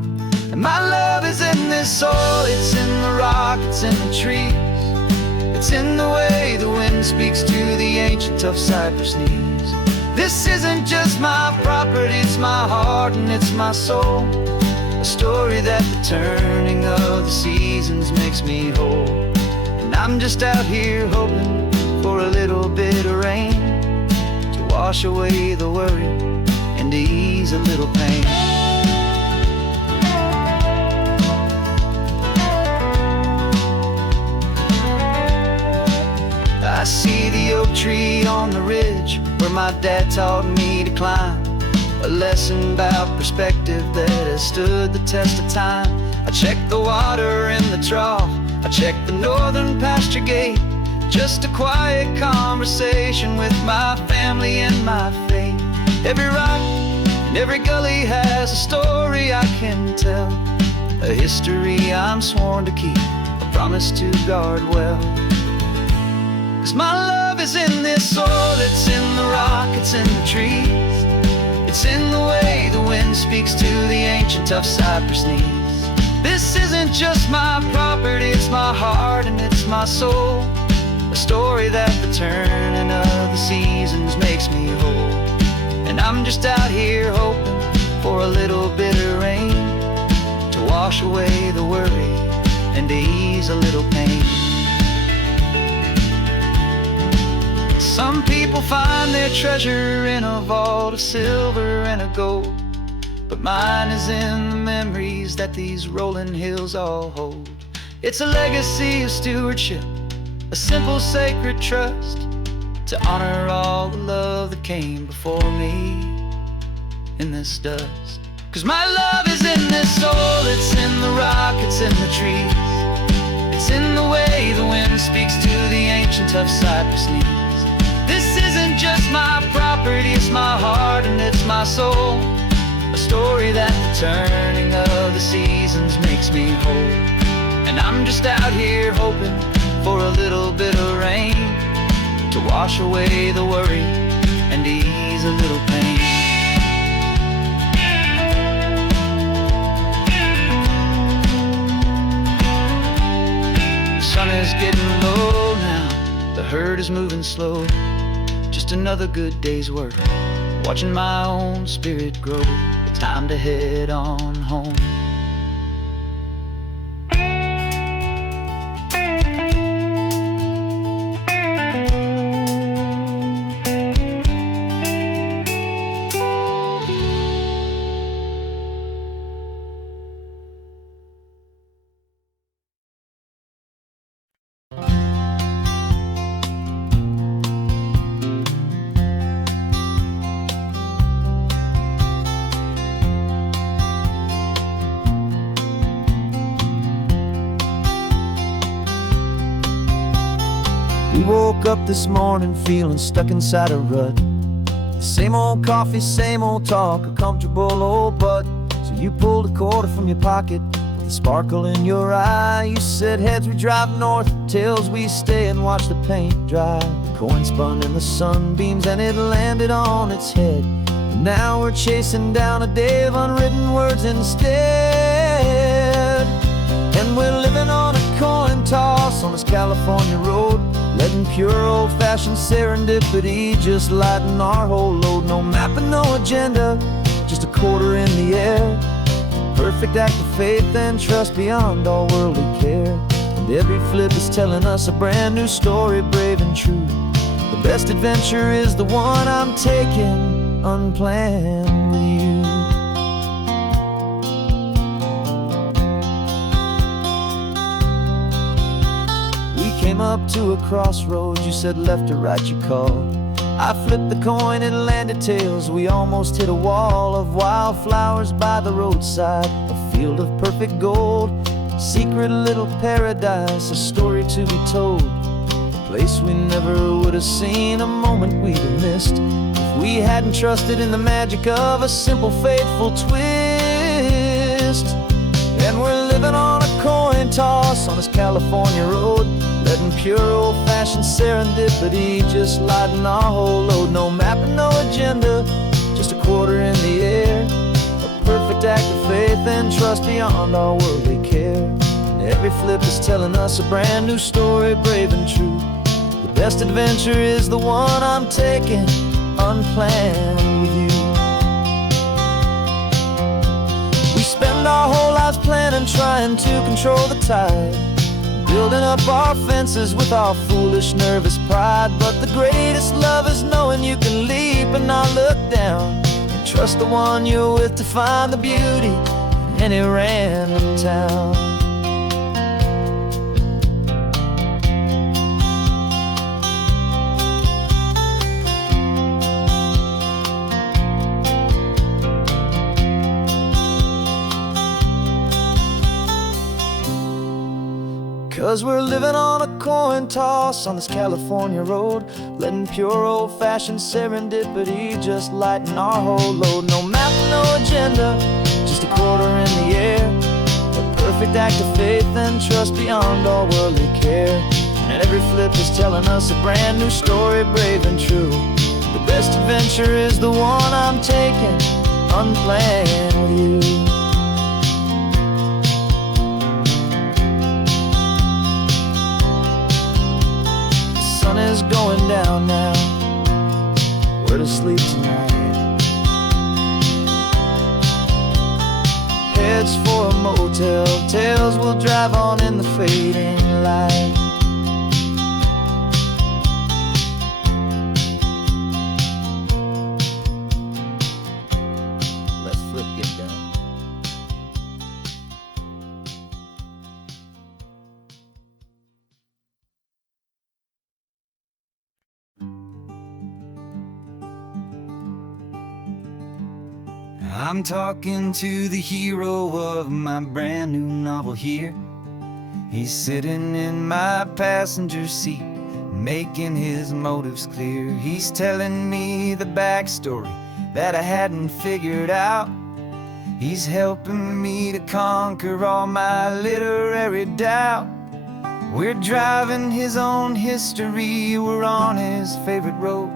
And my love is in this soil, it's in the rock, it's in the trees. It's in the way the wind speaks to the ancient tough cypress knees. This isn't just my property, it's my heart and it's my soul. A story that the turning of the seasons makes me whole. And I'm just out here hoping for a little bit of rain to wash away the worry and to ease a little pain. I see the oak tree on the ridge where my dad taught me to climb, a lesson about perspective that has stood the test of time. I check the water in the trough, I check the northern pasture gate, just a quiet conversation with my family and my faith. Every rock and every gully has a story I can tell, a history I'm sworn to keep, a promise to guard well. 'Cause my love is in this soil, it's in the rock, it's in the trees. It's in the way the wind speaks to the ancient tough cypress knees. This isn't just my property, it's my heart and it's my soul. A story that the turning of the seasons makes me whole. And I'm just out here hoping for a little bit of rain to wash away the worry and to ease a little pain. Some people find their treasure in a vault of silver and of gold, but mine is in the memories that these rolling hills all hold. It's a legacy of stewardship, a simple sacred trust, to honor all the love that came before me in this dust. 'Cause my love is in this soul, it's in the rock, it's in the trees. It's in the way the wind speaks to the ancient tough cypress knees. This isn't just my property, it's my heart and it's my soul. A story that the turning of the seasons makes me whole. And I'm just out here hoping for a little bit of rain to wash away the worry and ease a little pain. The sun is getting low now, the herd is moving slow. Just another good day's work, watching my own spirit grow. It's time to head on home. woke up this morning feeling stuck inside a rut. Same old coffee, same old talk, a comfortable old butt. So you pulled a quarter from your pocket with a sparkle in your eye. You said heads we drive north, tails we stay and watch the paint dry. The coin spun in the sunbeams and it landed on its head. And now we're chasing down a day of unwritten words instead. And we're living on a coin toss on this California road, letting pure old-fashioned serendipity just lighten our whole load. No map and no agenda, just a quarter in the air. Perfect act of faith and trust beyond all worldly care. And every flip is telling us a brand new story, brave and true. The best adventure is the one I'm taking unplanned with you. Came up to a crossroads, you said left or right you called. I flipped the coin, it landed tails. We almost hit a wall of wildflowers by the roadside, a field of perfect gold, secret little paradise, a story to be told. A place we never would have seen, a moment we'd have missed if we hadn't trusted in the magic of a simple faithful twist. And we're living on a coin toss on this California road, letting pure old-fashioned serendipity just lighten our whole load. No map and no agenda, just a quarter in the air. A perfect act of faith and trust beyond our worldly care. And every flip is telling us a brand new story, brave and true. The best adventure is the one I'm taking unplanned with you. We spend our whole lives planning, trying to control the tide, building up our fences with our foolish, nervous pride. But the greatest love is knowing you can leap and not look down, and trust the one you're with to find the beauty in any random town. 'Cause we're living on a coin toss on this California road, letting pure old-fashioned serendipity just lighten our whole load. No map, no agenda, just a quarter in the air. A perfect act of faith and trust beyond all worldly care. And every flip is telling us a brand new story, brave and true. The best adventure is the one I'm taking unplanned with you. The sun is going down now, we're to sleep tonight. Heads for a motel, tails will drive on in the fading light. Let's flip get down. I'm talking to the hero of my brand new novel here. He's sitting in my passenger seat, making his motives clear. He's telling me the backstory that I hadn't figured out. He's helping me to conquer all my literary doubt. We're driving his own history, we're on his favorite road,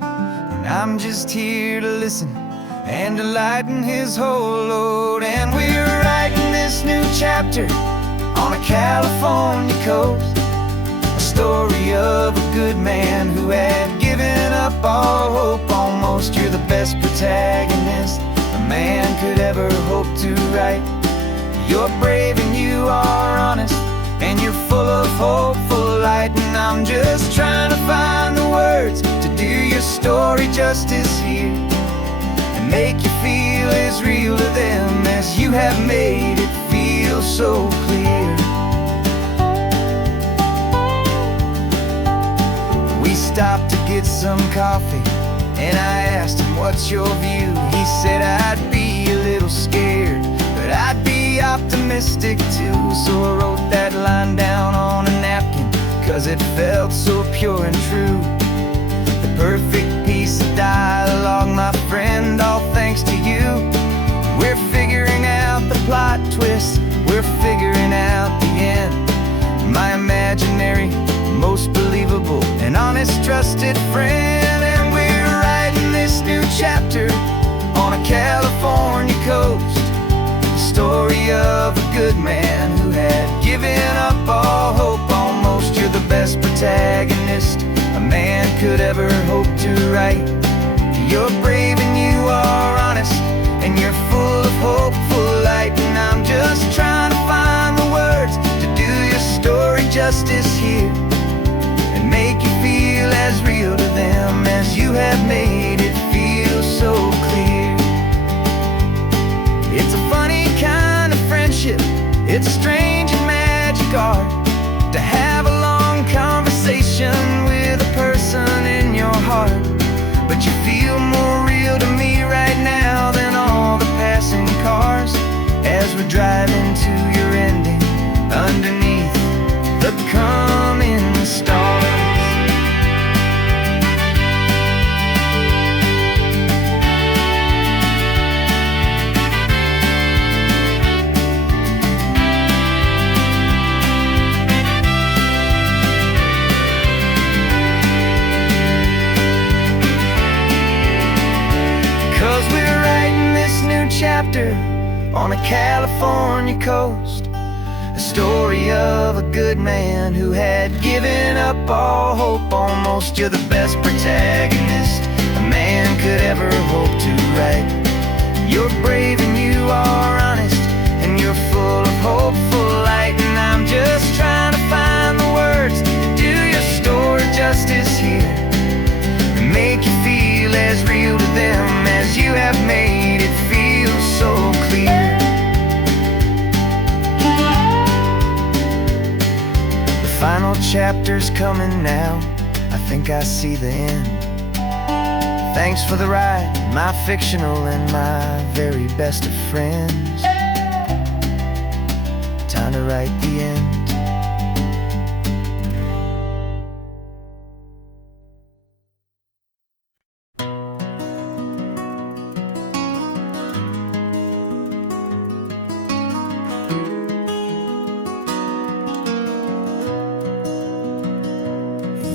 and I'm just here to listen and to lighten his whole load. And we're writing this new chapter on a California coast, a story of a good man who had given up all hope almost. You're the best protagonist a man could ever hope to write. You're brave and you are honest, and you're full of hopeful light. And I'm just trying to find the words to do your story justice here, make you feel as real to them as you have made it feel so clear. We stopped to get some coffee, and I asked him, what's your view? He said, I'd be a little scared, but I'd be optimistic too. So I wrote that line down on a napkin, 'cause it felt so pure and true. The perfect piece of dialogue, my friend, all thanks to you. We're figuring out the plot twist, we're figuring out the end. My imaginary, most believable and honest trusted friend. And we're writing this new chapter on a California coast, the story of a good man who had given up all hope. Almost you're the best protagonist a man could ever hope to write. You're brave and you are honest, and you're full of hopeful light. And I'm just trying to find the words to do your story justice here, and make you feel as real to them as you have made it feel so clear. It's a funny kind of friendship, it's a strange and magic art to have a long conversation with a person in your heart. But you feel more real to me right now than all the passing cars, as we're driving to your ending underneath the coming stars. 'Cause we're writing this new chapter on a California coast, a story of a good man who had given up all hope. Almost you're the best protagonist a man could ever hope to write. You're brave and you are honest, and you're full of hopeful light. And I'm just trying to find the words to do your story justice here, and make you feel as real to them as you have made it feel so clear. The final chapter's coming now, I think I see the end. Thanks for the ride, my fictional and my very best of friends. Time to write the end.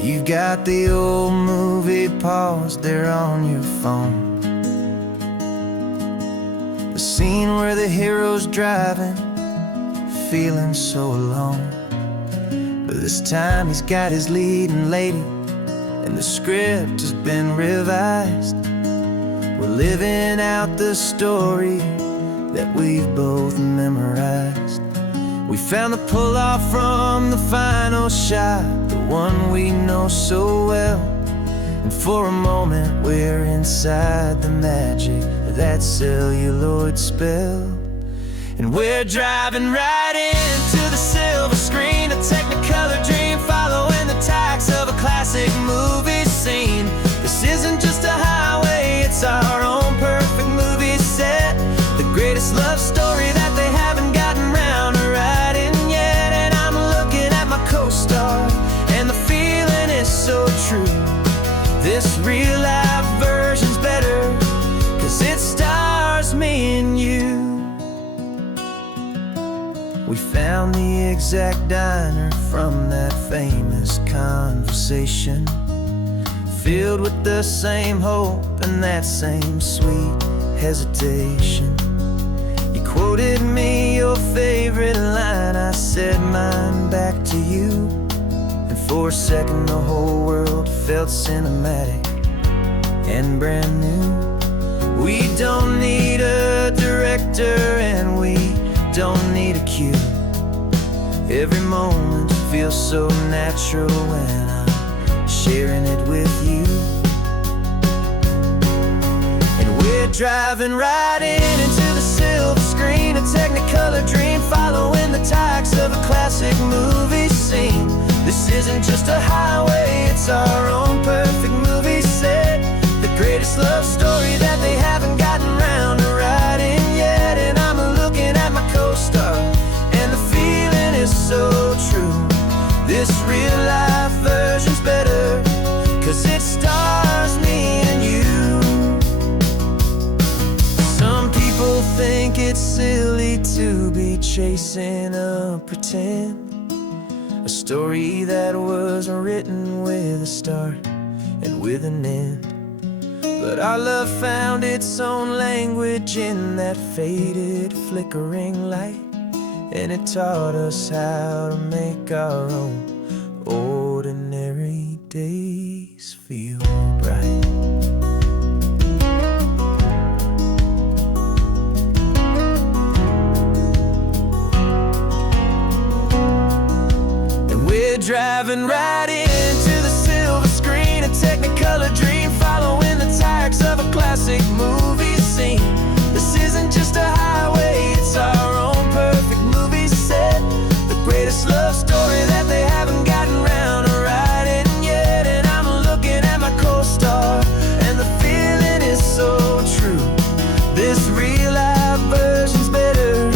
You've got the old movie paused there on your phone, the scene where the hero's driving, feeling so alone. But this time he's got his leading lady, and the script has been revised. We're living out the story that we've both memorized. We found the pull-off from the final shot, the one we know so well. And for a moment we're inside the magic of that celluloid spell. And we're driving right into the silver screen, a Technicolor dream following the tacks of a classic movie scene. This isn't just a highway, it's our own perfect movie set, the greatest love story that they haven't gotten round to writing yet. And I'm looking at my co-star, and the feeling is so true. This real life version's better, 'cause it stars me and you. We found the exact diner from that famous conversation, filled with the same hope and that same sweet hesitation. You quoted me your favorite line, I said mine back to you. And for a second the whole world felt cinematic and brand new. We don't need a director and we don't need a cue. Every moment feels so natural when I'm sharing it with you. And we're driving right into the silver screen, a Technicolor dream following the tacks of a classic movie scene. This isn't just a highway, it's our own perfect movie set, the greatest love story that they haven't gotten round to writing yet. And I'm looking at my co-star, and the feeling is so true. This real life chasing a pretend, a story that was written with a start and with an end. But our love found its own language in that faded, flickering light, and it taught us how to make our own ordinary days feel bright. Driving right into the silver screen, a Technicolor dream, following the tracks of a classic movie scene. This isn't just a highway, it's our own perfect movie set, the greatest love story that they haven't gotten round to writing yet. And I'm looking at my co-star, and the feeling is so true. This real life version's better,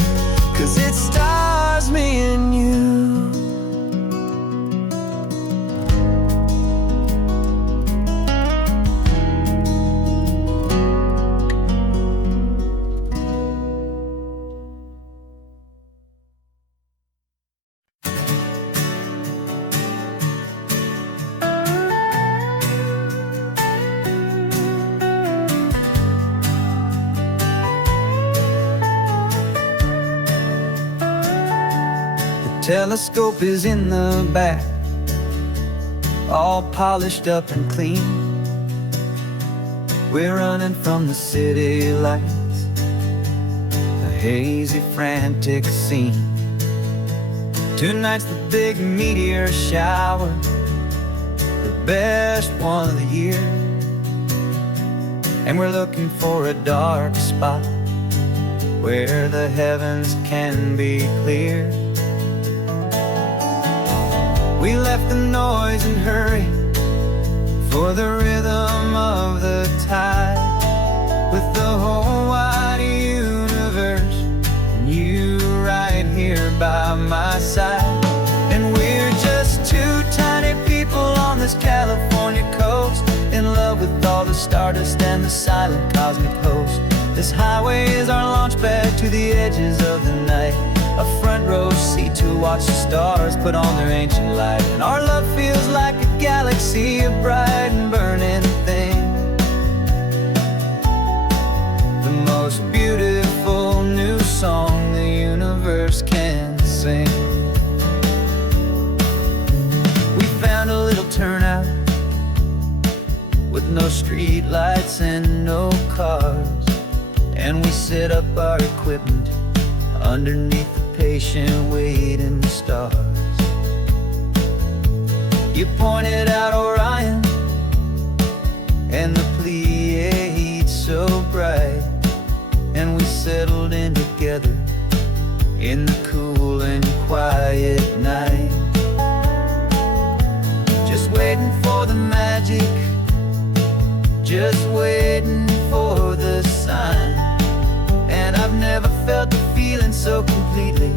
'cause it stars me and you. Telescope is in the back, all polished up and clean. We're running from the city lights, a hazy, frantic scene. Tonight's the big meteor shower, the best one of the year. And we're looking for a dark spot where the heavens can be clear. We left the noise and hurry for the rhythm of the tide, with the whole wide universe and you right here by my side. And we're just two tiny people on this California coast, in love with all the stardust and the silent cosmic host. This highway is our launch pad to the edges of the night, a front row seat to watch the stars put on their ancient light. And our love feels like a galaxy, a bright and burning thing, the most beautiful new song the universe can sing. We found a little turnout with no street lights and no cars, and we set up our equipment underneath the patient waiting stars. You pointed out Orion and the Pleiades so bright, and we settled in together in the cool and quiet night, just waiting for the magic, just waiting for the sign. And I've never felt the feeling so completely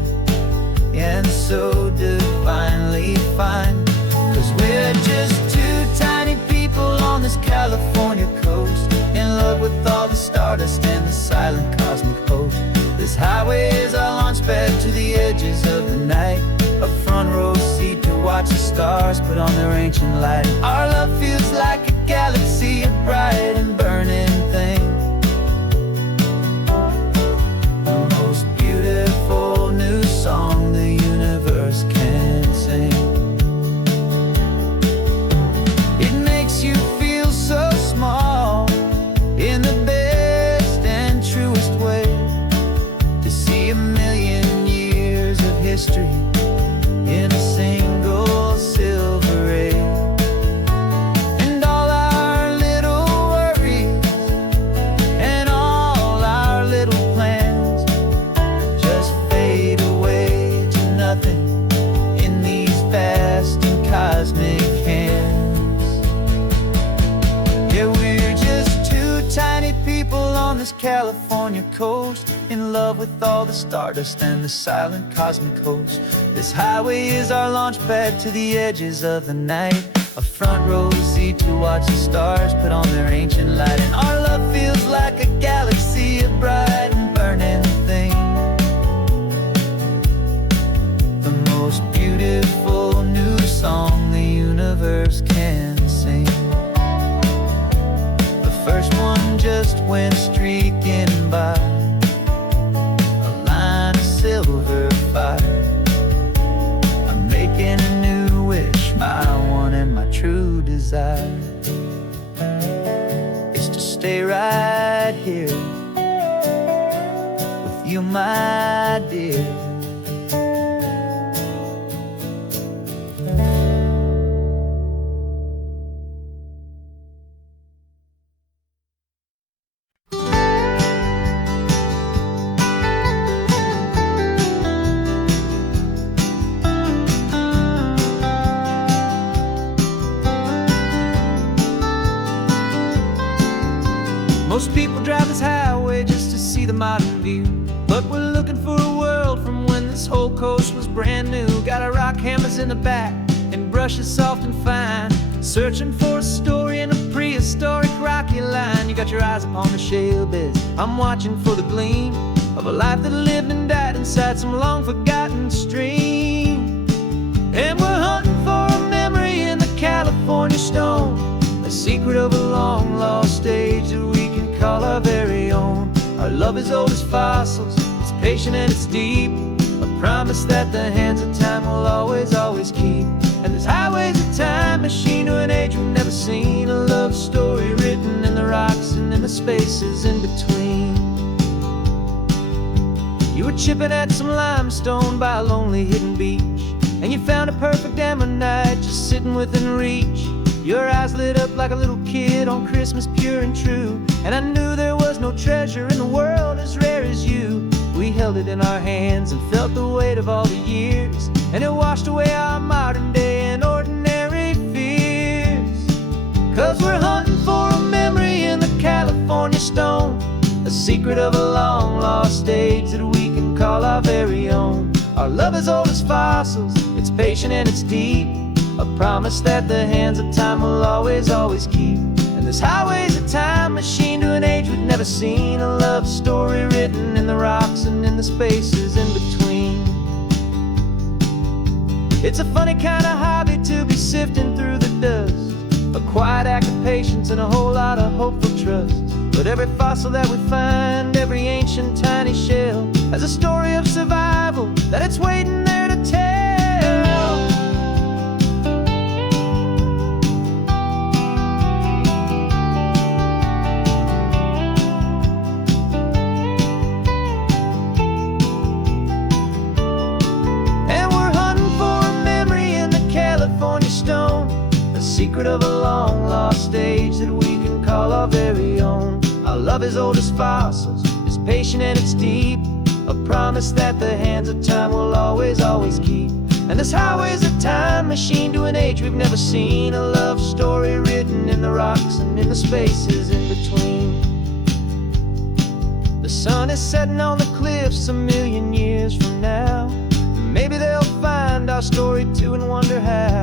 and so divinely fine, 'cause we're just two tiny people on this California coast, in love with all the stardust and the silent cosmic host. This highway is our launch pad to the edges of the night, a front row seat to watch the stars put on their ancient light. Our love feels like a galaxy, a bright and burning thing, the most beautiful new song the universe can sing. It makes you feel so small in the best and truest way, to see a million years of history in a single silver ray. And all our little worries and all our little plans just fade away to nothing in these vast and cosmic hands. Yeah, we're just two tiny people on this California coast, in love with all the stardust and the silent cosmic host. This highway is our launch pad to the edges of the night, a front row seat to watch the stars put on their ancient light. And our love feels like a galaxy, a bright and burning thing, my dear. Most people drive this highway just to see the modern view, but we're looking for a world from when this whole coast was brand new. Got our rock hammers in the back and brushes soft and fine, searching for a story in a prehistoric rocky line. You got your eyes upon the shale beds, I'm watching for the gleam of a life that lived and died inside some long forgotten stream. And we're hunting for a memory in the California stone, a secret of a long lost age that we can call our very own. Our love is old as fossils, it's patient and it's deep, a promise that the hands of time will always, always keep. And this highway's a time machine to an age we've never seen, a love story written in the rocks and in the spaces in between. You were chipping at some limestone by a lonely hidden beach, and you found a perfect ammonite just sitting within reach. Your eyes lit up like a little kid on Christmas, pure and true, and I knew there was no treasure in the world as rare as you. We held it in our hands and felt the weight of all the years, and it washed away our modern day and ordinary fears. 'Cause we're hunting for a memory in the California stone, a secret of a long lost age that we can call our very own. Our love is old as fossils, it's patient and it's deep, a promise that the hands of time will always, always keep. And this highway's a time machine to an age we've never seen, a love story written in the rocks and in the spaces in between. It's a funny kind of hobby to be sifting through the dust, a quiet act of patience and a whole lot of hopeful trust. But every fossil that we find, every ancient tiny shell, has a story of survival that it's waiting there to tell. Secret of a long lost age that we can call our very own. Our love is old as fossils, it's patient and it's deep, a promise that the hands of time will always, always keep. And this highway's a time machine to an age we've never seen, a love story written in the rocks and in the spaces in between. The sun is setting on the cliffs a million years from now, maybe they'll find our story too and wonder how.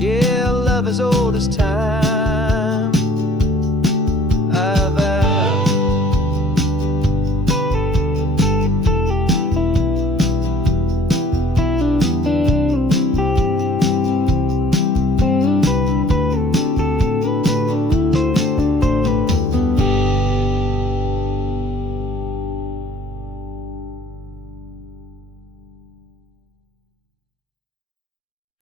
Yeah, love as old as time.